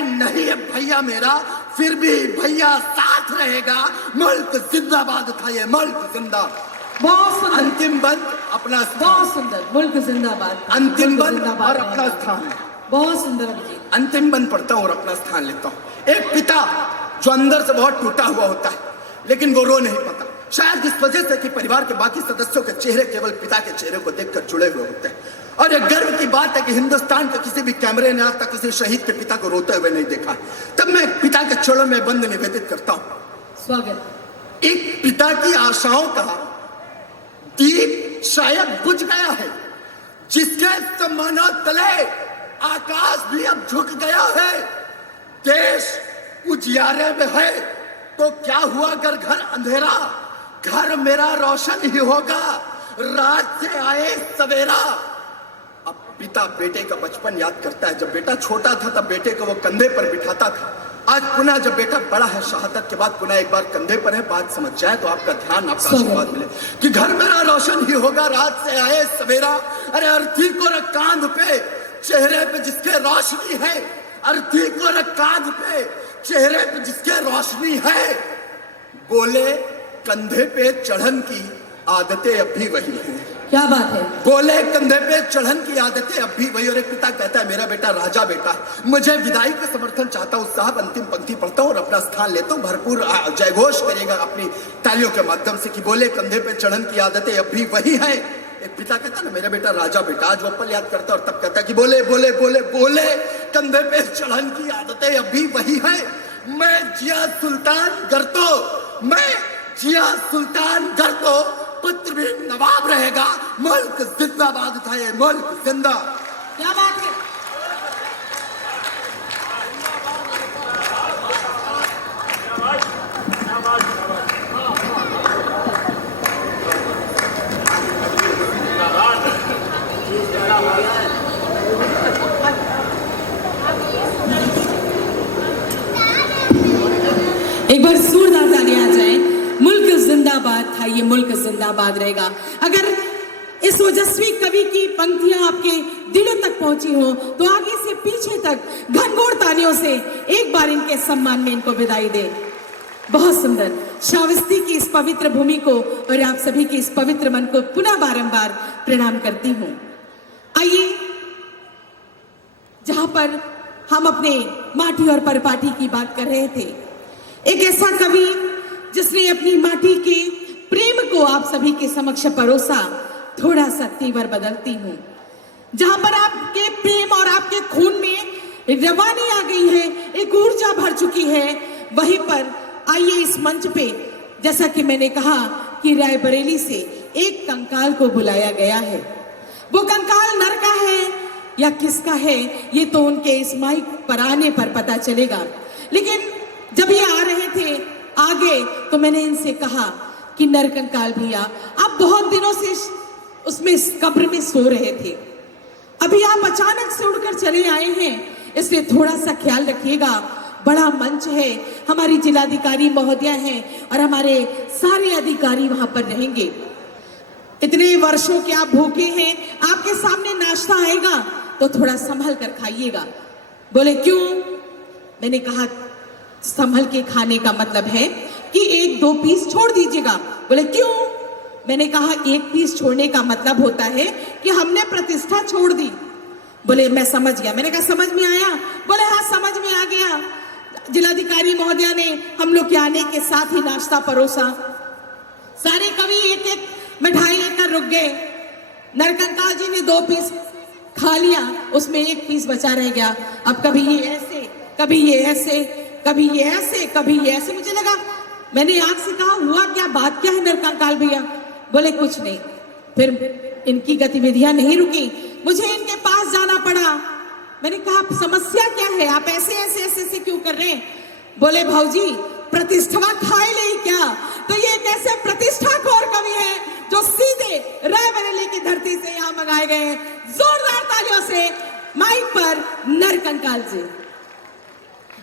नहीं है भैया मेरा, फिर भी भैया साथ रहेगा। मुल्क जिंदाबाद था ये, मुल्क जिंदा। बहुत सुंदर। अंतिम बंद अपना स्थान। बहुत सुंदर। मुल्क जिंदाबाद। अंतिम बंद और अपना स्थान। बहुत सुंदर अभिजीत। अंतिम बंद पढ़ता हूँ और अपना स्थान लेता हूँ। एक पिता जो अंदर से बहुत टूटा हुआ होता है, लेकिन वो रो नहीं पाता, शायद इस वजह से कि परिवार के बाकी सदस्यों के चेहरे केवल पिता के चेहरे को देखकर जुड़े हुए होते हैं। और ये गर्व की बात है कि हिंदुस्तान के किसी भी कैमरे ने आज तक किसी शहीद के पिता को रोते हुए नहीं देखा। तब मैं पिता के चरणों में बंद निवेदित करता हूँ। स्वागत। एक पिता की आशाओं का दीप शायद बुझ गया है, जिसके सम्मानों तले आकाश भी अब झुक गया है। देश उजियारे में है तो क्या हुआ अगर घर अंधेरा, घर मेरा रोशन ही होगा, रात से आए सवेरा। अब पिता बेटे का बचपन याद करता है। जब बेटा छोटा था तब बेटे को वो कंधे पर बिठाता था। आज पुनः जब बेटा बड़ा है, शहादत के बाद पुनः एक बार कंधे पर है, बात समझ जाए तो आपका ध्यान, आपका आशीर्वाद मिले कि घर मेरा रोशन ही होगा, रात से आए सवेरा। अरे अर्थी को रख कांध पे, चेहरे पे जिसके रोशनी है। अर्थी को रख कांध पे, चेहरे पे जिसके रोशनी है। बोले कंधे पे चढ़न की आदतें अब भी वही हैं। क्या बात है। बोले कंधे पे चढ़न की आदतें अब भी वही। और एक पिता कहता है मेरा बेटा राजा बेटा है, मुझे विदाई का समर्थन चाहता हूँ साहब। अंतिम पंक्ति पढ़ता हूँ और अपना स्थान लेता हूँ। भरपूर जयघोष करिएगा अपनी तालियों के माध्यम से कि बोले कंधे पे चढ़न की आदतें अब भी वही है। एक पिता कहता ना मेरा बेटा राजा बेटा, आज वो पल याद करता और तब कहता कि बोले बोले बोले बोले कंधे पे चढ़न की आदतें अब भी वही है। मैं जिया सुल्तान गर्तो, मैं जिया सुल्तान गर्तो, पुत्र भी नवाब रहेगा। मुल्क जिंदाबाद था ये, मुल्क जिंदा। क्या बात है। एक बार सूरदास आने आ जाए। मुल्क जिंदाबाद था ये, मुल्क जिंदाबाद रहेगा। अगर इस ओजस्वी कवि की पंक्तियां आपके दिलों तक पहुंची हो तो आगे से पीछे तक घनघोर तालियों से एक बार इनके सम्मान में इनको विदाई दे। बहुत सुंदर श्रावस्ती की इस पवित्र भूमि को और आप सभी के इस पवित्र मन को पुनः बारंबार प्रणाम करती हूं। आइए, जहां पर हम अपने माटी और परपाटी की बात कर रहे थे, एक ऐसा कवि जिसने अपनी माटी के प्रेम को आप सभी के समक्ष परोसा, थोड़ा सा तीव्र बदलती हूं। जहां पर आपके प्रेम और आपके खून में रवानी आ गई है, एक ऊर्जा भर चुकी है, वहीं पर आइए इस मंच पे, जैसा कि मैंने कहा कि रायबरेली से एक कंकाल को बुलाया गया है। वो कंकाल नर का है या किसका है, ये तो उनके इस माइक पर आने पर पता चलेगा। लेकिन जब ये आ रहे थे आगे, तो मैंने इनसे कहा कि नर कंकाल भैया, आप बहुत दिनों से उसमें इस कब्र में सो रहे थे, अभी आप अचानक से उड़कर चले आए हैं, इसलिए थोड़ा सा ख्याल रखिएगा। बड़ा मंच है, हमारी जिलाधिकारी महोदया हैं और हमारे सारे अधिकारी वहां पर रहेंगे। इतने वर्षों के आप भूखे हैं, आपके सामने नाश्ता आएगा तो थोड़ा संभल कर खाइएगा। बोले क्यों? मैंने कहा संभल के खाने का मतलब है कि 1-2 पीस छोड़ दीजिएगा। बोले क्यों? मैंने कहा 1 पीस छोड़ने का मतलब होता है कि हमने प्रतिष्ठा छोड़ दी। बोले मैं समझ गया। मैंने कहा समझ में आया? बोले हाँ समझ में आ गया। जिलाधिकारी महोदया ने हम लोग के आने के साथ ही नाश्ता परोसा, सारे कवि एक एक मिठाई लेकर रुक गए। नरकंकाल जी ने 2 पीस खा लिया, उसमें 1 पीस बचा रह गया। अब कभी ये ऐसे, कभी ये ऐसे, कभी ये ऐसे, कभी ये ऐसे। मुझे लगा, मैंने आग से कहा हुआ क्या, बात क्या है नरकंकाल भैया? बोले कुछ नहीं। फिर इनकी गतिविधियां नहीं रुकी, मुझे इनके पास जाना पड़ा। मैंने कहा समस्या क्या है, आप ऐसे ऐसे ऐसे ऐसे क्यों कर रहे हैं? बोले भाऊजी प्रतिष्ठा खाए ले क्या? तो ये एक ऐसे प्रतिष्ठा खोर कवि है जो सीधे रायबरेली की धरती से यहाँ मंगाए गए हैं। जोरदार तालियों से माइक पर नरकंकाल जी।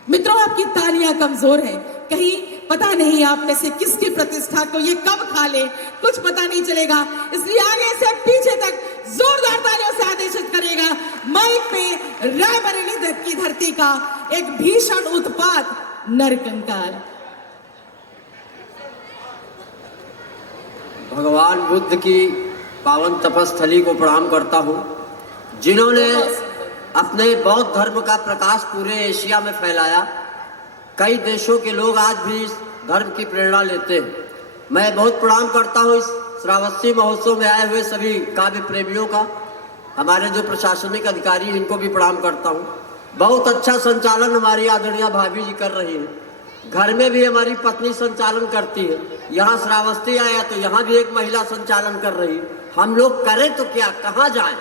मित्रों, आपकी तालियां कमजोर है, कहीं पता नहीं आप में से किसकी प्रतिष्ठा को ये कब खा ले, कुछ पता नहीं चलेगा। इसलिए आगे से पीछे तक जोरदार तालियों से आदेशित करेगा। माइक पे रायबरेली की धरती का एक भीषण उत्पात नरकंकाल। भगवान बुद्ध की पावन तपस्थली को प्रणाम करता हूँ, जिन्होंने अपने बौद्ध धर्म का प्रकाश पूरे एशिया में फैलाया। कई देशों के लोग आज भी इस धर्म की प्रेरणा लेते हैं। मैं बहुत प्रणाम करता हूँ इस श्रावस्ती महोत्सव में आए हुए सभी काव्य प्रेमियों का, हमारे जो प्रशासनिक अधिकारी हैं इनको भी प्रणाम करता हूँ। बहुत अच्छा संचालन हमारी आदरणीय भाभी जी कर रही है। घर में भी हमारी पत्नी संचालन करती है, यहाँ श्रावस्ती आया तो यहाँ भी एक महिला संचालन कर रही है। हम लोग करें तो क्या, कहाँ जाएं?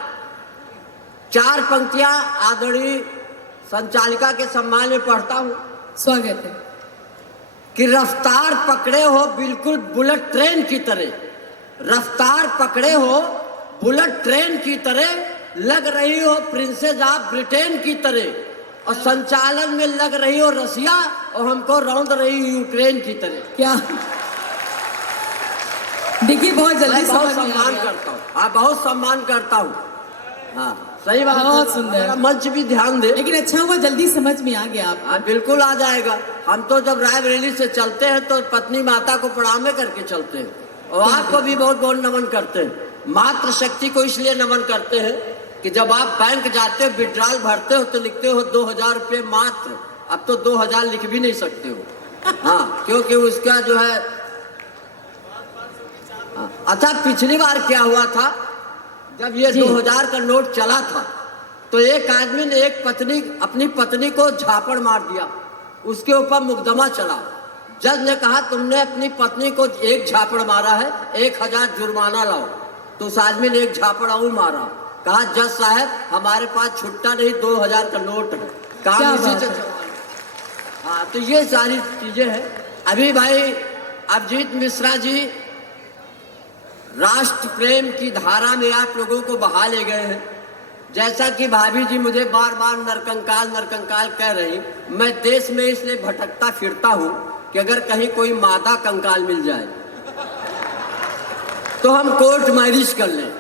4 पंक्तियां आदरणीय संचालिका के सम्मान में पढ़ता हूँ। स्वागत है। कि रफ्तार पकड़े हो बिल्कुल बुलेट ट्रेन की तरह, रफ्तार पकड़े हो बुलेट ट्रेन की तरह, लग रही हो प्रिंसेस ऑफ ब्रिटेन की तरह, और संचालन में लग रही हो रसिया और हमको रौंद रही यूक्रेन की तरह। क्या देखिए, बहुत जल्दी मैं बहुत सम्मान करता हूँ। हाँ, बहुत सम्मान करता हूँ। हाँ सही बात, बहुत सुंदर। मंच भी ध्यान दे। लेकिन अच्छा हुआ जल्दी समझ में आ गया आप। हाँ बिल्कुल आ जाएगा। हम तो जब रायबरेली से चलते हैं तो पत्नी माता को प्रणाम करके चलते हैं, और आपको भी बहुत बहुत नमन करते हैं। मातृ शक्ति को इसलिए नमन करते हैं कि जब आप बैंक जाते हो, विड्रॉल भरते हो तो लिखते हो 2000 रुपये मात्र। अब तो 2000 लिख भी नहीं सकते हो। हाँ, क्योंकि उसका जो है। अच्छा, पिछली बार क्या हुआ था, जब ये 2000 का नोट चला था तो एक आदमी ने अपनी पत्नी को झापड़ मार दिया, उसके ऊपर मुकदमा चला। जज ने कहा तुमने अपनी पत्नी को 1 झापड़ मारा है, 1000 जुर्माना लाओ। तो उस आदमी ने 1 झापड़ और मारा। कहा जज साहब हमारे पास छुट्टा नहीं, 2000 का नोट है, काम इसी से चला। हाँ, तो ये सारी चीजें हैं। अभी भाई अभिजीत मिश्रा जी राष्ट्र प्रेम की धारा में आप लोगों को बहा ले गए हैं। जैसा कि भाभी जी मुझे बार बार नरकंकाल नरकंकाल कह रही, मैं देश में इसलिए भटकता फिरता हूँ कि अगर कहीं कोई मादा कंकाल मिल जाए तो हम कोर्ट मैरिज कर लें।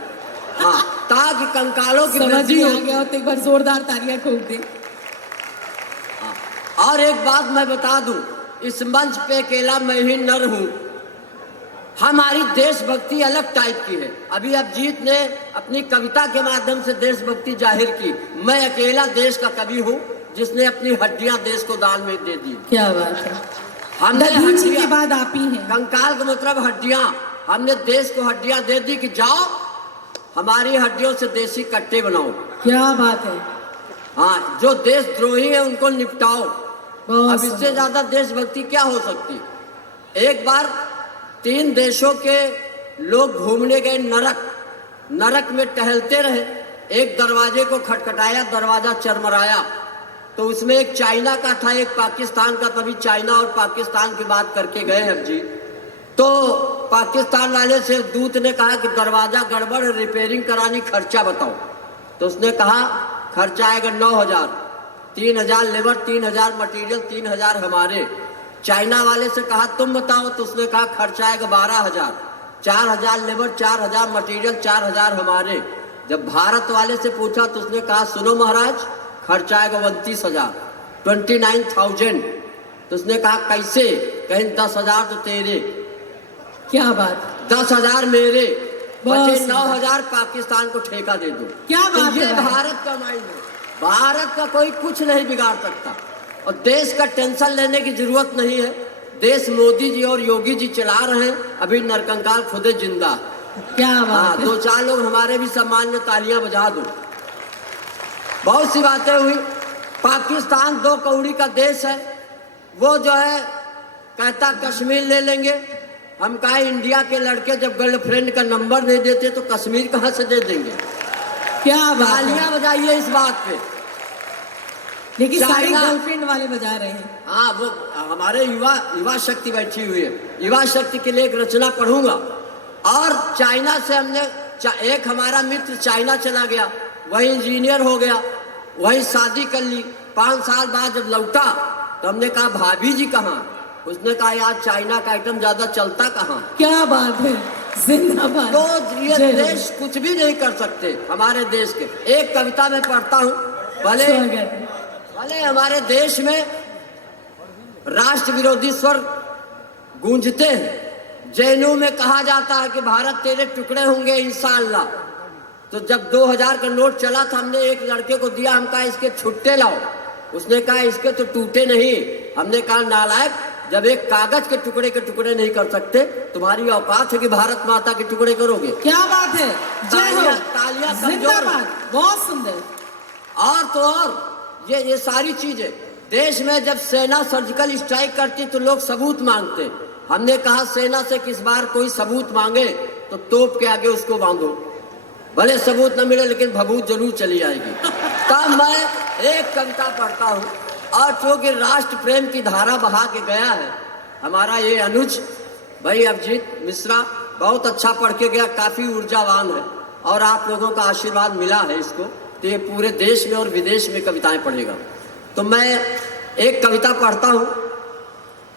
हाँ, ताकि कंकालों की समझ वृद्धि में हो। आ गया तो एक बार जोरदार तालियां ठोक दे। और एक बात मैं बता दूं, इस मंच पे अकेला मैं ही नर हूं। हमारी देशभक्ति अलग टाइप की है। अभी अभिजीत ने अपनी कविता के माध्यम से देशभक्ति जाहिर की। मैं अकेला देश का कवि हूं जिसने अपनी हड्डियां देश को दान में दे दी। क्या बात है। हमने दधीची के हड्डियां, बाद आप ही हैं। कंकाल का मतलब हड्डियां, हमने देश को हड्डियां दे दी कि जाओ हमारी हड्डियों से देसी कट्टे बनाओ। क्या बात है। हाँ, जो देशद्रोही है उनको निपटाओ। बहुत अब इससे ज्यादा देशभक्ति क्या हो सकती। एक बार 3 देशों के लोग घूमने गए नरक में टहलते रहे। एक दरवाजे को खटखटाया, दरवाजा चरमराया, तो उसमें एक चाइना का था, एक पाकिस्तान का। तभी चाइना और पाकिस्तान की बात करके गए हैं जी। तो पाकिस्तान वाले से दूत ने कहा कि दरवाजा गड़बड़, रिपेयरिंग करानी, खर्चा बताओ। तो उसने कहा खर्चा आएगा 9,000, 3,000 लेबर, 3,000 मटेरियल, 3,000 हमारे। चाइना वाले से कहा तुम बताओ। तो उसने कहा खर्चा आएगा 12,000, 4,000 लेबर, 4,000 मटेरियल, 4,000 हमारे। जब भारत वाले से पूछा तो उसने कहा सुनो महाराज, खर्चा आएगा 29,000, 29,000। तो उसने कहा कैसे? कहीं 10,000 तो तेरे। क्या बात। 10,000 मेरे, बचे बस। 9,000 पाकिस्तान को ठेका दे दो। क्या बात तो ये है। भारत का माइंड है। भारत का कोई कुछ नहीं बिगाड़ सकता और देश का टेंशन लेने की जरूरत नहीं है। देश मोदी जी और योगी जी चला रहे हैं। अभी नरकंकाल खुदे जिंदा। क्या बात है। 2-4 लोग हमारे भी सम्मान में तालियां बजा दो। बहुत सी बातें हुई। पाकिस्तान 2 कौड़ी का देश है। वो जो है कहता कश्मीर ले लेंगे। हम कहा इंडिया के लड़के जब गर्लफ्रेंड का नंबर नहीं देते तो कश्मीर कहां से दे देंगे। क्या बात है। तालियां बजाइए इस बात पे। लेकिन सारे चाइना- गर्लफ्रेंड वाले बजा रहे हैं। हाँ, वो हमारे युवा शक्ति बैठी हुई है। युवा शक्ति के लिए एक रचना पढ़ूंगा। और चाइना से हमने एक हमारा मित्र चाइना चला गया, वही इंजीनियर हो गया, वही शादी कर ली। 5 साल बाद जब लौटा तो हमने कहा भाभी जी कहाँ? उसने कहा यार चाइना का आइटम ज्यादा चलता कहाँ। क्या बात है। जिंदाबाद। तो ये जय हो। देश कुछ भी नहीं कर सकते हमारे देश के। एक कविता में पढ़ता हूँ, भले हमारे देश में राष्ट्र विरोधी स्वर गूंजते हैं। जेएनयू में कहा जाता है कि भारत तेरे टुकड़े होंगे इंशाअल्लाह। तो जब 2000 का नोट चला था, हमने एक लड़के को दिया, हम कहा इसके छुट्टे लाओ। उसने कहा इसके तो टूटे नहीं। हमने कहा नालायक, जब एक कागज के टुकड़े नहीं कर सकते, तुम्हारी औकात है कि भारत माता के टुकड़े करोगे। क्या बात है। जय हो। तालियां कमजोर। जिंदाबाद। बहुत सुंदर। और तो और ये सारी चीजें देश में जब सेना सर्जिकल स्ट्राइक करती तो लोग सबूत मांगते। हमने कहा सेना से किस बार कोई सबूत मांगे तो तोप के आगे उसको बांधो। भले सबूत न मिले लेकिन भभूत जरूर चली आएगी। तब मैं एक कविता पढ़ता हूँ। और चूंकि राष्ट्र प्रेम की धारा बहा के गया है हमारा ये अनुज भाई अभिजीत मिश्रा, बहुत अच्छा पढ़ के गया, काफी ऊर्जावान है और आप लोगों का आशीर्वाद मिला है इसको, तो ये पूरे देश में और विदेश में कविताएं पढ़ेगा। तो मैं एक कविता पढ़ता हूँ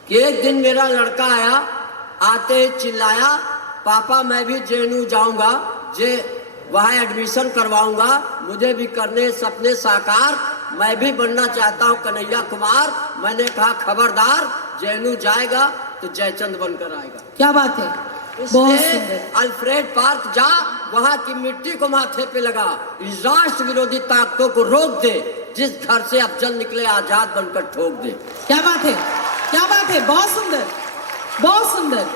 कि एक दिन मेरा लड़का आया, आते ही चिल्लाया पापा मैं भी जेएनयू जाऊंगा, वहाँ एडमिशन करवाऊंगा, मुझे भी करने सपने साकार, मैं भी बनना चाहता हूँ कन्हैया कुमार। मैंने कहा खबरदार, जेएनयू जाएगा तो जयचंद बनकर आएगा। क्या बात है। बहुत इसलिए सुंदर। अल्फ्रेड पार्क जा, वहाँ की मिट्टी को माथे पे लगा, इस राष्ट्र विरोधी ताकतों को रोक दे, जिस घर से अफजल निकले आजाद बनकर ठोक दे। क्या बात है। क्या बात है। बहुत सुंदर। बहुत सुंदर।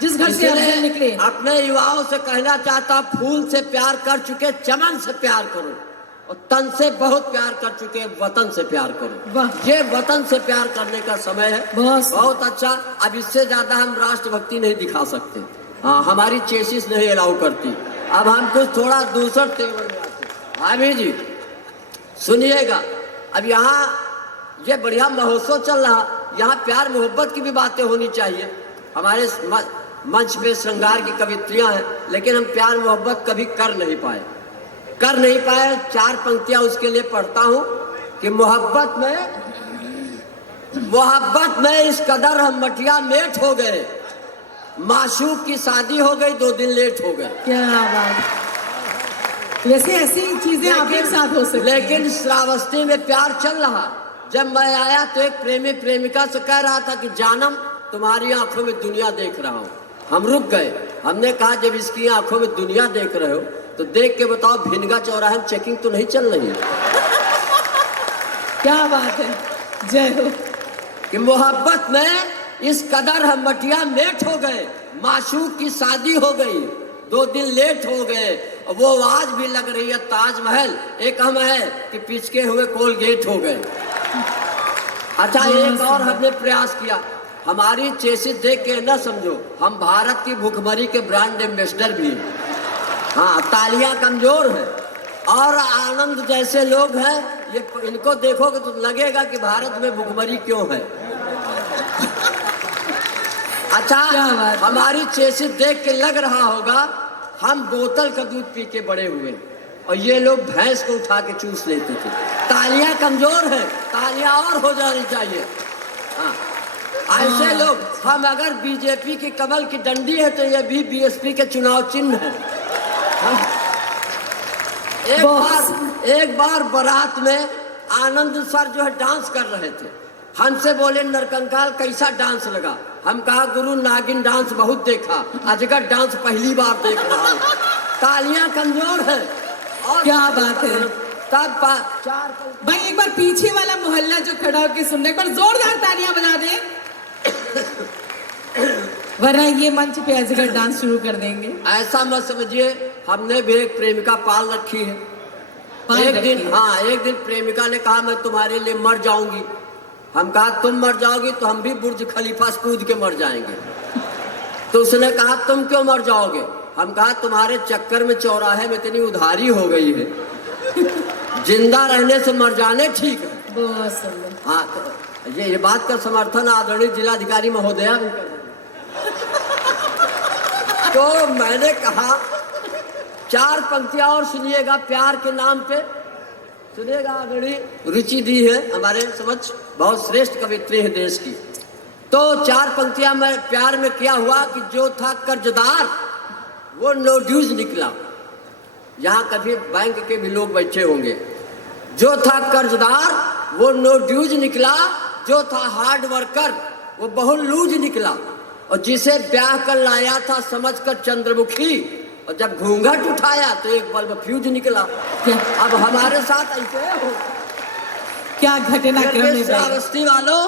जिस घर से अफजल निकले। अपने युवाओं से कहना चाहता, फूल से प्यार कर चुके चमन से प्यार करो, और तन से बहुत प्यार कर चुके वतन से प्यार करो। वाह। ये वतन से प्यार करने का समय है। बहुत अच्छा। अब इससे ज्यादा हम राष्ट्रभक्ति नहीं दिखा सकते। हाँ, हमारी चेसिस नहीं अलाउ करती। अब हम कुछ थोड़ा दूसरा तेवर में आते। भाभी जी सुनिएगा, अब यहाँ ये बढ़िया महोत्सव चल रहा, यहाँ प्यार मोहब्बत की भी बातें होनी चाहिए। हमारे मंच पे श्रृंगार की कवित्रियां हैं, लेकिन हम प्यार मोहब्बत कभी कर नहीं पाए। 4 पंक्तियां उसके लिए पढ़ता हूं कि मोहब्बत में इस कदर हम मटिया मेट हो गए, माशूक की शादी हो गई 2 दिन लेट हो गए। क्या बात। वैसे ऐसी चीजें आपके साथ हो सकती हैं। लेकिन श्रावस्ती में प्यार चल रहा, जब मैं आया तो एक प्रेमी प्रेमिका से कह रहा था कि जानम तुम्हारी आंखों में दुनिया देख रहा हूँ। हम रुक गए। हमने कहा जब इसकी आंखों में दुनिया देख रहे हो तो देख के बताओ भिनगा चौराहे में चेकिंग तो नहीं चल रही? क्या बात है, जय हो। कि मोहब्बत में इस कदर हम मटिया मेट हो गए, माशूक की शादी हो गई, 2 दिन लेट हो गए, वो आज भी लग रही है ताजमहल, एक हम है कि पिचके हुए कोलगेट हो गए। अच्छा, एक और हमने प्रयास किया, हमारी चेसिस देख के न समझो हम भारत की भूखमरी के ब्रांड एम्बेसडर भी हैं। हाँ, तालियां कमजोर है और आनंद जैसे लोग हैं, ये इनको देखोगे तो लगेगा कि भारत में भूखमरी क्यों है। अच्छा, हमारी चेसिस देख के लग रहा होगा हम बोतल का दूध पी के बड़े हुए और ये लोग भैंस को उठा के चूस लेते थे। तालियां कमजोर है, तालियां और हो जानी चाहिए। हाँ, ऐसे लोग, हम अगर बीजेपी की कमल की डंडी है तो ये भी बीएसपी के चुनाव चिन्ह है। हाँ। एक बार बारात में आनंद सर जो है डांस कर रहे थे, हमसे बोले नरकंकाल कैसा डांस लगा? हम कहा गुरु नागिन डांस बहुत देखा, अजगर डांस पहली बार देख रहा हूँ। तालियां कमजोर है। और क्या बात है। तब भाई एक बार पीछे वाला मोहल्ला जो खड़ा होकर सुन रहे, एक बार जोरदार तालियां बजा दे, वरना ये मंच पे अजगर डांस शुरू कर देंगे। ऐसा मत समझिए, हमने भी एक प्रेमिका पाल रखी है। एक दिन प्रेमिका ने कहा मैं तुम्हारे लिए मर जाऊंगी। हम कहा तुम मर जाओगी तो हम भी बुर्ज खलीफा से कूद के मर जाएंगे। तो उसने कहा तुम क्यों मर जाओगे? हम कहा तुम्हारे चक्कर में चौराहे में इतनी उधारी हो गई है, जिंदा रहने से मर जाने ठीक है। बहुत सुंदर। हाँ, तो ये बात का समर्थन आदरणीय जिलाधिकारी महोदया भी कर। तो मैंने कहा 4 पंक्तियां और सुनिएगा प्यार के नाम पे, सुनिएगा। आदरणीय रुचि दी है हमारे समझ, बहुत श्रेष्ठ कवित्री है देश की। तो 4 पंक्तियां में प्यार में क्या हुआ कि जो था कर्जदार वो नो ड्यूज निकला। यहाँ कभी बैंक के भी लोग बैठे होंगे। जो था कर्जदार वो नो ड्यूज निकला, जो था हार्ड वर्कर वो बहुत लूज निकला, और जिसे ब्याह कर लाया था समझकर चंद्रमुखी, और जब घूंघट उठाया तो एक बल्ब फ्यूज निकला। अब हमारे साथ ऐसे हो क्या घटनाक्रम। श्रावस्ती वालों,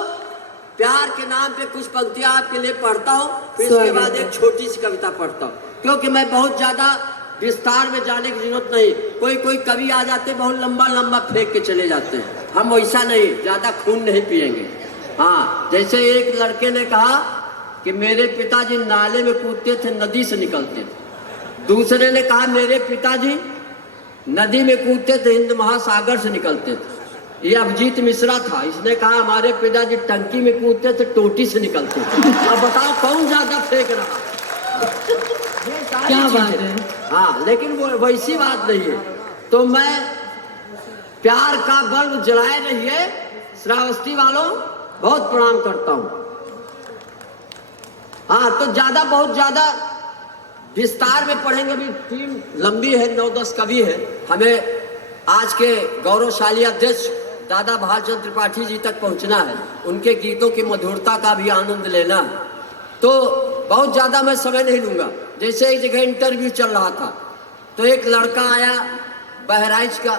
प्यार के नाम पे कुछ पंक्तियां आपके लिए पढ़ता हूँ, फिर उसके बाद एक छोटी सी कविता पढ़ता हूँ, क्योंकि मैं बहुत ज्यादा विस्तार में जाने की जरूरत नहीं। कोई कवि आ जाते बहुत लंबा लंबा फेंक के चले जाते हैं, हम वैसा नहीं, ज्यादा खून नहीं पिएंगे। हाँ, जैसे एक लड़के ने कहा कि मेरे पिताजी नाले में कूदते थे, नदी से निकलते थे। दूसरे ने कहा मेरे पिताजी नदी में कूदते थे, हिंद महासागर से निकलते थे। ये अभिजीत मिश्रा था, इसने कहा हमारे पिताजी टंकी में कूदते थे, टोटी से निकलते थे। अब बताओ कौन ज्यादा फेंक रहा? क्या बात है। हाँ, लेकिन वो वैसी बात नहीं है। तो मैं प्यार का बल्ब जलाए रहिए श्रावस्ती वालों, बहुत प्रणाम करता हूँ। हाँ, तो बहुत ज्यादा विस्तार में पढ़ेंगे, भी 3 लंबी है, 9-10 कवि है। हमें आज के गौरवशाली अध्यक्ष दादा भालचंद्र त्रिपाठी जी तक पहुंचना है, उनके गीतों की मधुरता का भी आनंद लेना है। तो बहुत ज्यादा मैं समय नहीं लूंगा। जैसे एक जगह इंटरव्यू चल रहा था, तो एक लड़का आया बहराइच का,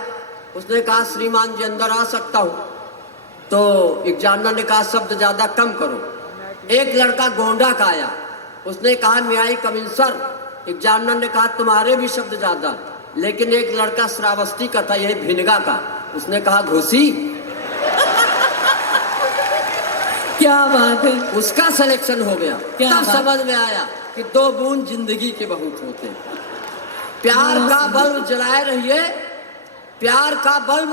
उसने कहा श्रीमान जी अंदर आ सकता हूं? तो एग्जामिनर ने कहा शब्द ज्यादा कम करो। एक लड़का गोंडा का आया, उसने कहा मैं आई कम इन सर। एग्जामिनर ने कहा तुम्हारे भी शब्द ज्यादा। लेकिन एक लड़का श्रावस्ती का था, यही भिनगा का, उसने कहा घुसी। क्या बात है। उसका सिलेक्शन हो गया। तब समझ में आया कि 2 बूंद जिंदगी के बहुत होते हैं। प्यार का बल्ब जलाए रहिए, प्यार का बल्ब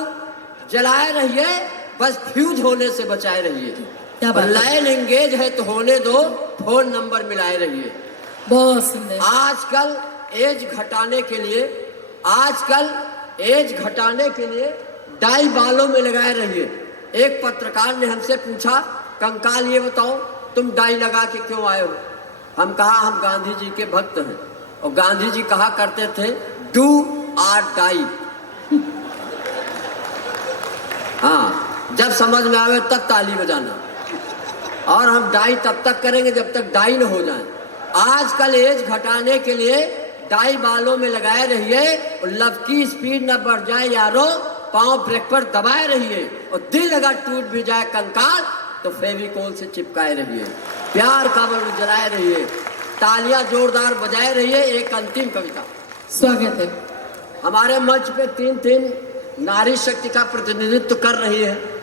जलाए रहिए, बस फ्यूज होने से बचाए रहिए। लाइन एंगेज है तो होने दो, फोन नंबर मिलाए रहिए। बहुत सुंदर। आजकल एज घटाने के लिए डाई बालों में लगाए रहिए। एक पत्रकार ने हमसे पूछा कंकाल ये बताओ तुम डाई लगा के क्यों आए हो? हम कहा हम गांधी जी के भक्त हैं, और गांधी जी कहा करते थे डू आर डाई। हाँ, जब समझ में आवे तब ताली बजाना, और हम डाई तब तक करेंगे जब तक डाई न हो जाए। आजकल एज घटाने के लिए डाई बालों में लगाए रहिए, और लब की स्पीड न बढ़ जाए यारो, पांव ब्रेक पर दबाए रहिए, और दिल अगर टूट भी जाए कंकाल तो फेविकोल से चिपकाए रहिए, प्यार का बल्ब जलाए रहिए, तालियां जोरदार बजाए रहिए। एक अंतिम कविता स्वागत है। हमारे मंच पे तीन नारी शक्ति का प्रतिनिधित्व कर रही है,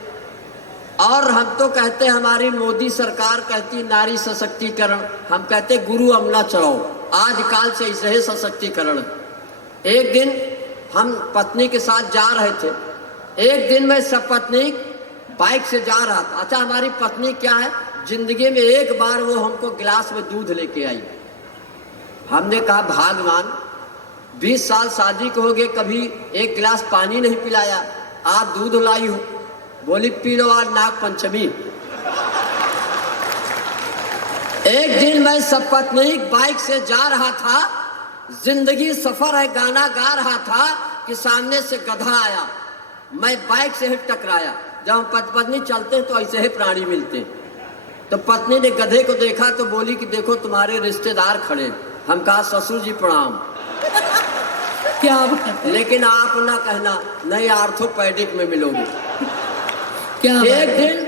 और हम तो कहते हैं, हमारी मोदी सरकार कहती नारी सशक्तिकरण, हम कहते गुरु अमला चढ़ाओ। आज काल से इसे है सशक्तिकरण। एक दिन हम पत्नी के साथ जा रहे थे, एक दिन मैं सपत्नीक बाइक से जा रहा था। अच्छा, हमारी पत्नी क्या है, जिंदगी में एक बार वो हमको गिलास में दूध लेके आई। हमने कहा भगवान 20 साल शादी को हो गए, कभी एक गिलास पानी नहीं पिलाया, आज दूध लाई हो। बोली पी लो आज नाग पंचमी। एक दिन मैं सपत्नीक बाइक से जा रहा था, जिंदगी सफर है गाना गा रहा था कि सामने से गधा आया, मैं बाइक से ही टकराया। जब हम पत्नी चलते हैं तो ऐसे ही प्राणी मिलते हैं। तो पत्नी ने गधे को देखा तो बोली कि देखो तुम्हारे रिश्तेदार खड़े। हम कहा ससुर जी प्रणाम। क्या बात है, लेकिन आप ना कहना नहीं आर्थोपैडिक में मिलोगे। क्या बात एक है। दिन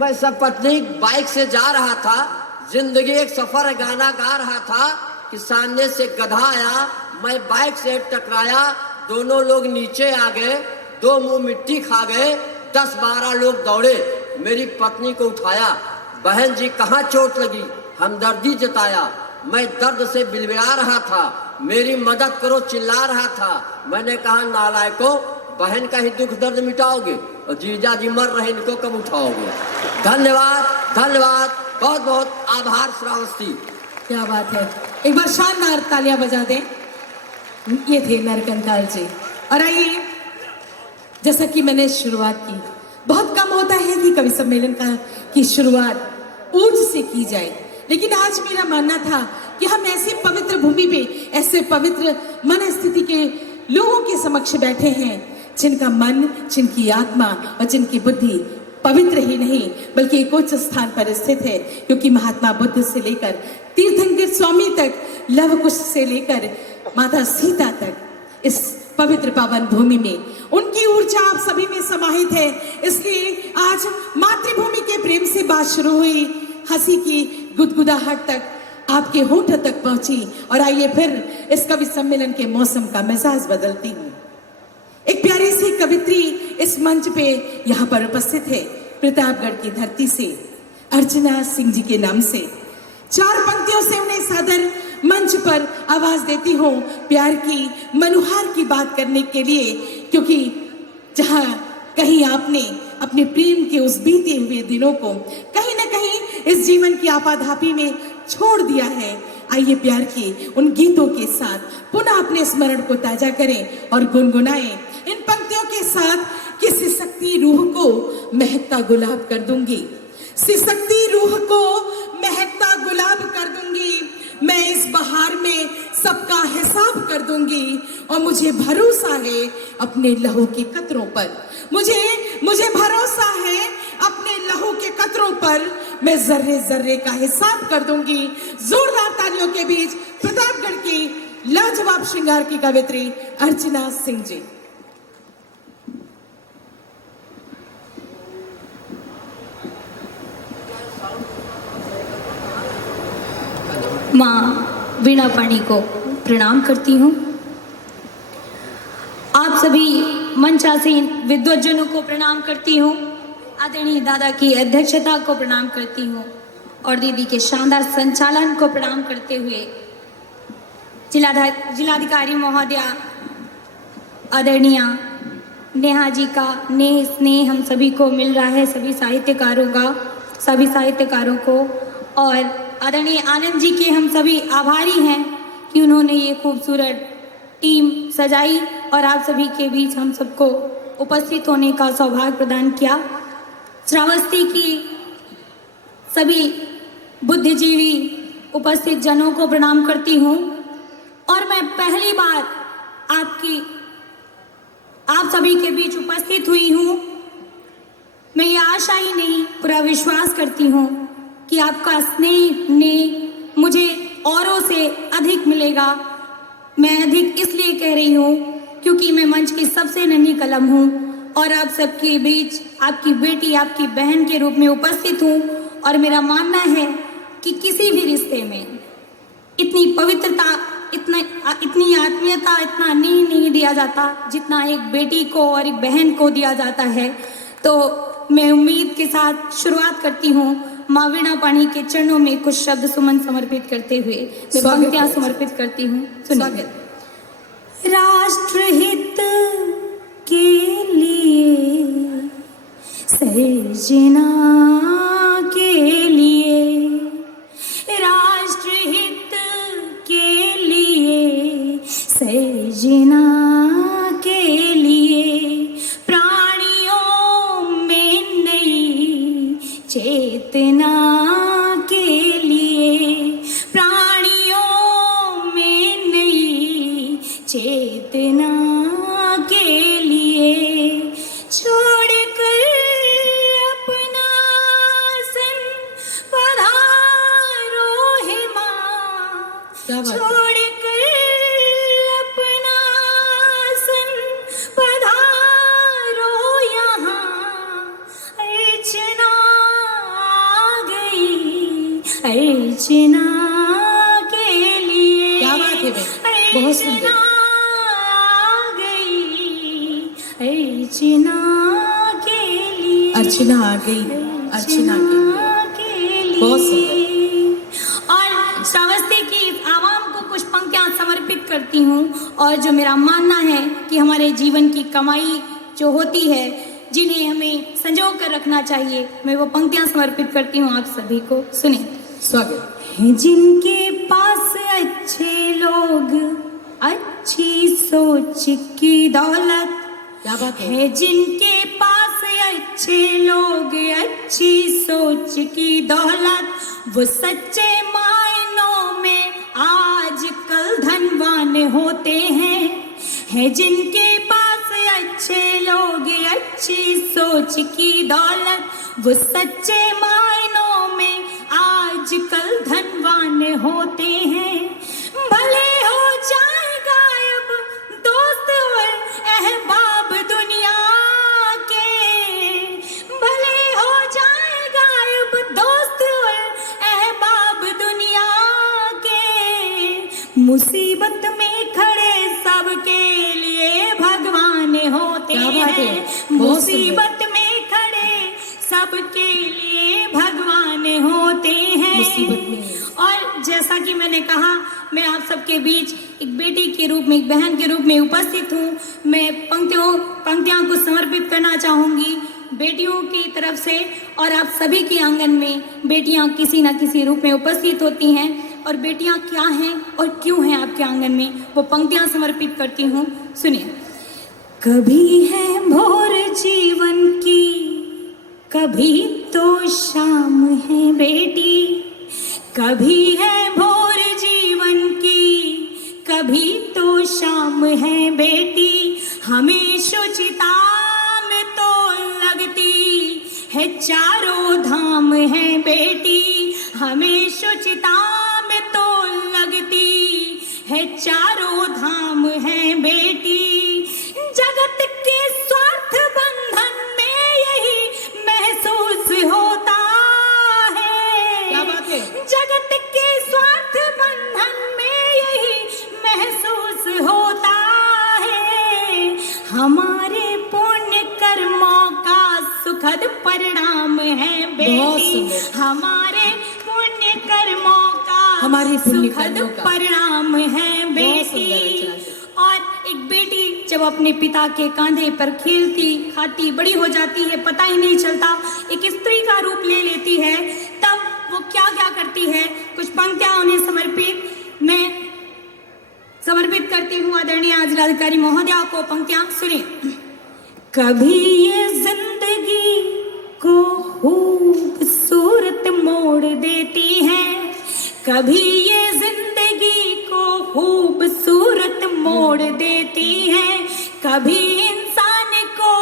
मैं सपत्नी बाइक से जा रहा था, जिंदगी एक सफर गाना गा रहा था कि सामने से गधा आया, मैं बाइक से टकराया, दोनों लोग नीचे आ गए, दो मुंह मिट्टी खा गए, 10-12 लोग दौड़े, मेरी पत्नी को उठाया, बहन जी कहाँ चोट लगी, हमदर्दी जताया, मैं दर्द से बिलबिला रहा था, मेरी मदद करो चिल्ला रहा था। मैंने कहा नालायकों, बहन का ही दुख दर्द मिटाओगे और जीजा जी मर रहे, इनको कब उठाओगे। धन्यवाद धन्यवाद, बहुत बहुत आभार श्रावस्ती। क्या बात है, एक बार शानदार तालियां बजा दें। ये थे नरकंकाल जी। और आइए, जैसा कि मैंने शुरुआत की, बहुत कम होता है कि कवि सम्मेलन की शुरुआत ऊंच से की जाए, लेकिन आज मेरा मानना था कि हम ऐसे पवित्र भूमि पे, ऐसे पवित्र मन स्थिति के लोगों के समक्ष बैठे हैं, जिनका मन, जिनकी आत्मा और जिनकी बुद्धि पवित्र ही नहीं बल्कि एक उच्च स्थान पर स्थित है। क्योंकि महात्मा बुद्ध से लेकर तीर्थंकर स्वामी तक, लव कुश से लेकर माता सीता तक, इस पवित्र पावन भूमि में उनकी ऊर्जा आप सभी में समाहित है। इसलिए आज मातृभूमि के प्रेम से बात शुरू हुई, हंसी की गुदगुदाहट तक आपके होठ तक पहुंची। और आइए फिर इस कवि सम्मेलन के मौसम का मिजाज बदलती हूँ। एक प्यारी सी कवित्री इस मंच पे यहाँ पर उपस्थित है, प्रतापगढ़ की धरती से अर्चना सिंह जी के नाम से। 4 पंक्तियों से उन्हें सादर मंच पर आवाज देती हूँ, प्यार की मनुहार की बात करने के लिए। क्योंकि जहाँ कहीं आपने अपने प्रेम के उस बीते हुए दिनों को कहीं ना कहीं इस जीवन की आपाधापी में छोड़ दिया है, आइए प्यार के उन गीतों के साथ पुनः अपने स्मरण को ताजा करें और गुनगुनाएं। इन पंक्तियों के साथ कि सिसकती रूह को महकता गुलाब कर दूंगी, सिसकती रूह को महकता गुलाब कर दूंगी, मैं इस बहार में सबका हिसाब कर दूंगी। और मुझे भरोसा है अपने लहू के कतरों पर, मुझे भरोसा है अपने लहू के कतरों पर, मैं जर्रे जर्रे का हिसाब कर दूंगी। जोरदार तालियों के बीच प्रतापगढ़ की लाजवाब श्रृंगार की कवित्री अर्चना सिंह जी। माँ वीणा पाणी को प्रणाम करती हूँ। आप सभी मंचासीन विद्वज्जनों को प्रणाम करती हूँ। आदरणीय दादा की अध्यक्षता को प्रणाम करती हूँ और दीदी के शानदार संचालन को प्रणाम करते हुए जिलाधिकारी महोदया आदरणीय नेहा जी का स्नेह हम सभी को मिल रहा है, सभी साहित्यकारों को। और आदरणीय आनंद जी के हम सभी आभारी हैं कि उन्होंने ये खूबसूरत टीम सजाई और आप सभी के बीच हम सबको उपस्थित होने का सौभाग्य प्रदान किया। श्रावस्ती की सभी बुद्धिजीवी उपस्थित जनों को प्रणाम करती हूँ। और मैं पहली बार आप सभी के बीच उपस्थित हुई हूँ। मैं ये आशा ही नहीं, पूरा विश्वास करती हूँ कि आपका स्नेह ने मुझे औरों से अधिक मिलेगा। मैं अधिक इसलिए कह रही हूँ क्योंकि मैं मंच की सबसे नन्ही कलम हूँ और आप सबके बीच आपकी बेटी, आपकी बहन के रूप में उपस्थित हूँ। और मेरा मानना है कि किसी भी रिश्ते में इतनी पवित्रता, इतनी आत्मीयता, इतना नहीं दिया जाता जितना एक बेटी को और एक बहन को दिया जाता है। तो मैं उम्मीद के साथ शुरुआत करती हूँ माँ वीणा पाणी के चरणों में कुछ शब्द सुमन समर्पित करते हुए मैं पंक्तियां समर्पित करती हूँ। सुनिए। राष्ट्रहित के लिए, सर्जना के लिए, राष्ट्रहित के लिए, सर्जना के लिए, प्राणियों में नई चेतना के लिए, प्राणियों में नई चेतना के लिए, छोड़कर अपना सन पधारो है माँ, छोड़कर अपना सन पधारो यहाँ, अर्चना आ गई अर्चना के लिए। क्या बात है बहन, बहुत सुंदर। अर्चना के लिए, अर्चना आ गई, अर्चना के लिए, बहुत सुंदर। और श्रावस्ती की आवाम को कुछ पंक्तियां समर्पित करती हूँ और जो मेरा मानना है कि हमारे जीवन की कमाई जो होती है, जिन्हें हमें संजो कर रखना चाहिए, मैं वो पंक्तियां समर्पित करती हूँ आप सभी को। सुने। स्वागत है जिनके पास अच्छे लोग, अच्छी सोच की दौलत, क्या बात है जिनके पास अच्छे लोग, अच्छी सोच की दौलत, वो सच्चे मायनों में आजकल धनवान होते हैं। है जिनके पास अच्छे लोग, अच्छी सोच की दौलत, वो सच्चे मायनों में आजकल धनवान होते हैं। भले हो जाए गायब दोस्त और अहबाब दुनिया के, भले हो जाए गायब दोस्त और अहबाब दुनिया के, मुसीबत में खड़े सबके लिए भगवान होते हैं। मुसीबत में खड़े सबके लिए भगवान होते हैं। मुसीबत में। और जैसा कि मैंने कहा, मैं आप सबके बीच एक बेटी के रूप में, एक बहन के रूप में उपस्थित हूँ। मैं पंक्तियां को समर्पित करना चाहूंगी बेटियों की तरफ से। और आप सभी के आंगन में बेटियां किसी न किसी रूप में उपस्थित होती हैं, और बेटियां क्या हैं और क्यों हैं आपके आंगन में, वो पंक्तियां समर्पित करती हूँ। सुनिए। कभी है भोर जीवन की, कभी तो शाम है बेटी, कभी है भोर जीवन की, कभी तो शाम है बेटी, हमें शुचिता में तो लगती है चारों धाम है बेटी, हमें शुचिता में तो लगती है चारों धाम है बेटी। जगत के स्वार्थ बंधन में यही महसूस होता है। क्या बात है? जगत के स्वार्थ बंधन में यही महसूस होता है। हमारे पुण्य कर्मों का सुखद परिणाम है बेटी, हमारे पुण्य कर्मों का हमारे पुण्य सुखद कर्मों का परिणाम है बेटी। और एक बेटी जब अपने पिता के कंधे पर खेलती खाती बड़ी हो जाती है, पता ही नहीं चलता, एक स्त्री का रूप ले लेती है, तब वो क्या क्या करती है, कुछ पंक्तियां उन्हें मैं समर्पित करती हूँ आदरणीय जिलाधिकारी महोदया को। पंक्तियां सुनिए। कभी ये जिंदगी को खूबसूरत मोड़ देती है, कभी ये जिंदगी को खूबसूरत मोड़ देती है, कभी इंसान को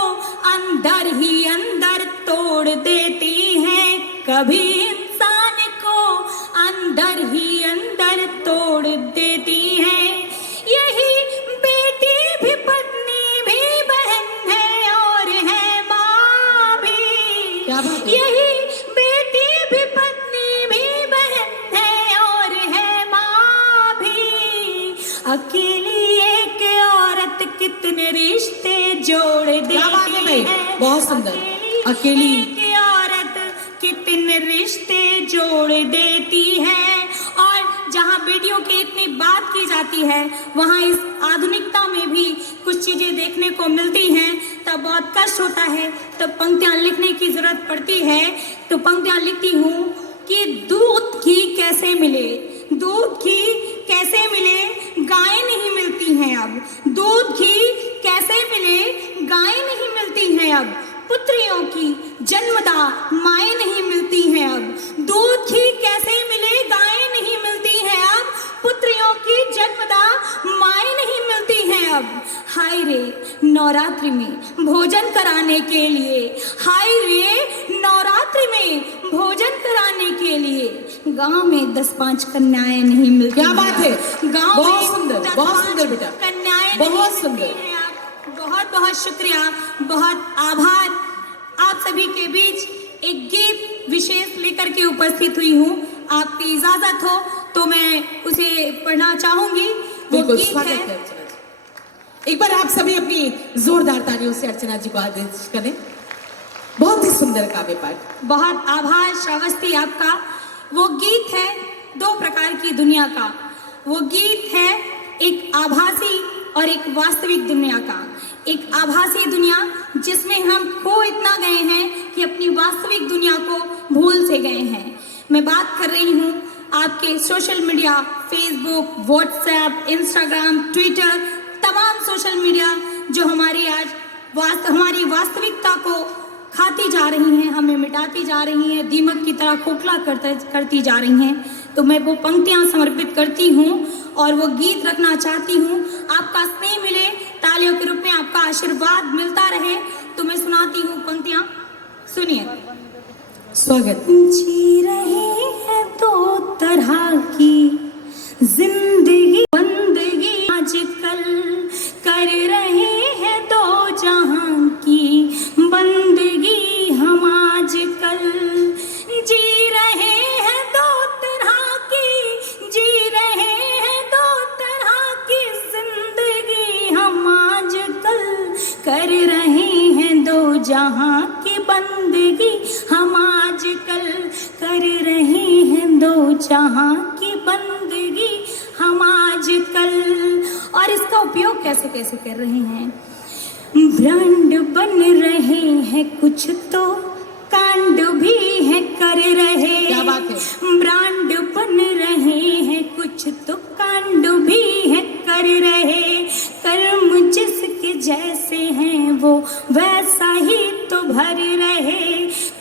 अंदर ही अंदर तोड़ तोड़ देती हैं, कभी इंसान को अंदर ही अंदर तोड़ देती हैं। यही बेटी भी पत्नी भी बहन है और है माँ भी। क्या बात है? यही बेटी भी पत्नी भी बहन है और है माँ भी। अकेली एक औरत कितने रिश्ते जोड़ क्या बात है देती भाई? है। बहुत सुंदर। अकेली एक औरत कितने रिश्ते जोड़ देती है। और जहाँ बेटियों की इतनी बात की जाती है, वहाँ इस आधुनिकता में भी कुछ चीजें देखने को मिलती हैं, तब बहुत कष्ट होता है, तब पंक्तियाँ लिखने की जरूरत पड़ती है। तो पंक्तियाँ लिखती हूँ कि दूध घी कैसे मिले, दूध घी कैसे मिले, गाय नहीं मिलती हैं अब। दूध घी कैसे मिले, गाय नहीं मिलती हैं अब। पुत्रियों की जन्मदा माएँ नहीं मिलती हैं अब। दूध घी कैसे मिले, गाय नहीं मिलती हैं अब। पुत्रियों की जन्मदा माएँ नहीं मिलती हैं अब। हाय रे नवरात्रि में भोजन कराने के लिए, हाय रे नवरात्रि में भोजन कराने के लिए गांव में 10-5 कन्याएं नहीं मिलती। क्या बात है? गांव बहुत में सुंदर, 10-5 बहुत सुंदर बेटा। कन्याएं बहुत नहीं सुंदर। मिलती हैं। बहुत बहुत शुक्रिया, बहुत आभार। आप सभी के बीच एक गीत विशेष लेकर के उपस्थित हुई हूँ। आपकी इजाजत हो तो मैं उसे पढ़ना चाहूंगी। वो बिल्कुल, गीत स्वागत है है अर्चना जी। एक बार आप सभी अपनी जोरदार तालियों से अर्चना जी को आदेश करें। बहुत ही सुंदर काव्य पाठ। बहुत आभार श्रावस्ती आपका। वो गीत है दो प्रकार की दुनिया का। वो गीत है एक आभासी और एक वास्तविक दुनिया का। एक आभासी दुनिया जिसमें हम खो इतना गए हैं कि अपनी वास्तविक दुनिया को भूल से गए हैं। मैं बात कर रही हूँ आपके social media, Facebook, WhatsApp, Instagram, Twitter, तमाम सोशल मीडिया जो हमारी आज हमारी वास्तविकता को खाती जा रही हैं, हमें मिटाती जा रही हैं, दीमक की तरह खोखला करती जा रही हैं। तो मैं वो पंक्तियां समर्पित करती हूँ और वो गीत रखना चाहती हूँ। आपका स्नेह मिले, तालियों के रूप में आपका आशीर्वाद मिलता रहे। तो मैं सुनाती हूँ पंक्तियां, सुनिए। स्वागत। जी रहे हैं दो तरह की जिंदगी, बंदगी आजकल कर रहे हैं दो जहां की बंदगी हम आजकल। जी रहे हैं दो तरह की, जी रहे हैं दो तरह की जिंदगी हम आजकल कर रहे हैं दो जहां की बंदगी हम आजकल कर रहे हैं दो जहां की बंदगी हम आजकल। और इसका उपयोग कैसे कैसे कर रहे हैं? ब्रांड बन रहे हैं कुछ तो कांड भी है कर रहे। क्या बात है? ब्रांड बन रहे हैं कुछ तो कांड भी है कर रहे। कर्म जिसके जैसे हैं वो वैसा ही तो भर रहे।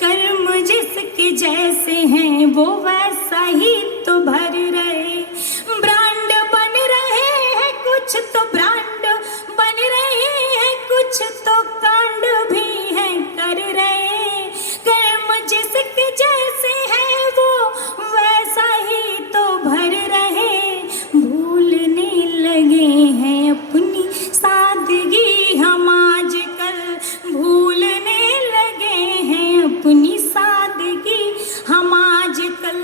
कर्म जिसके जैसे हैं वो वैसा ही तो भर रहे। ब्रांड बन रहे हैं कुछ तो ब्रांड बन रहे हैं कुछ तो कांड भी है कर रहे। कर्म जिसके जैसे हैं वो वैसा ही तो भर रहे। भूलने लगे हैं अपनी सादगी हम आजकल, भूलने लगे हैं अपनी सादगी हम आजकल।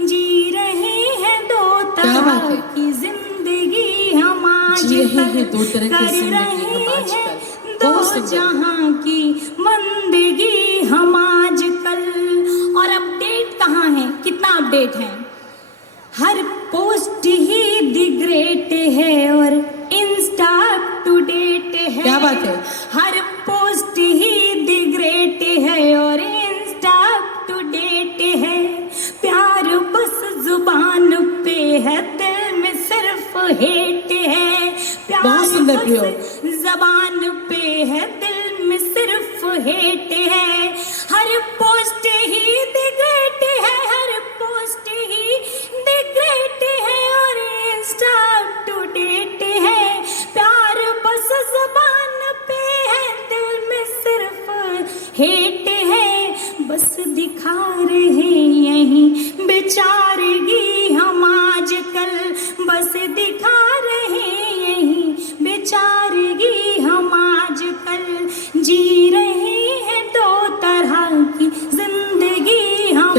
जी रहे हैं दो तरह की जिंदगी हम आजकल, दो तरह की कर जिंदगी रहे हम आजकल। हैं दो बहुत सुंदर। जहां की बंदगी हम आजकल। और अपडेट कहाँ है? कितना अपडेट है? हर पोस्ट ही दी ग्रेट है और इंस्टा अप टू डेट है। क्या बात है? हर पोस्ट ही दी ग्रेट है और इंस्टा अप टू डेट है। प्यार बस जुबान पे है, दिल में सिर्फ हेट है। प्यार बहुत सुंदर बस प्रयोग। जबान पे है, दिल में सिर्फ हेट है। हर पोस्ट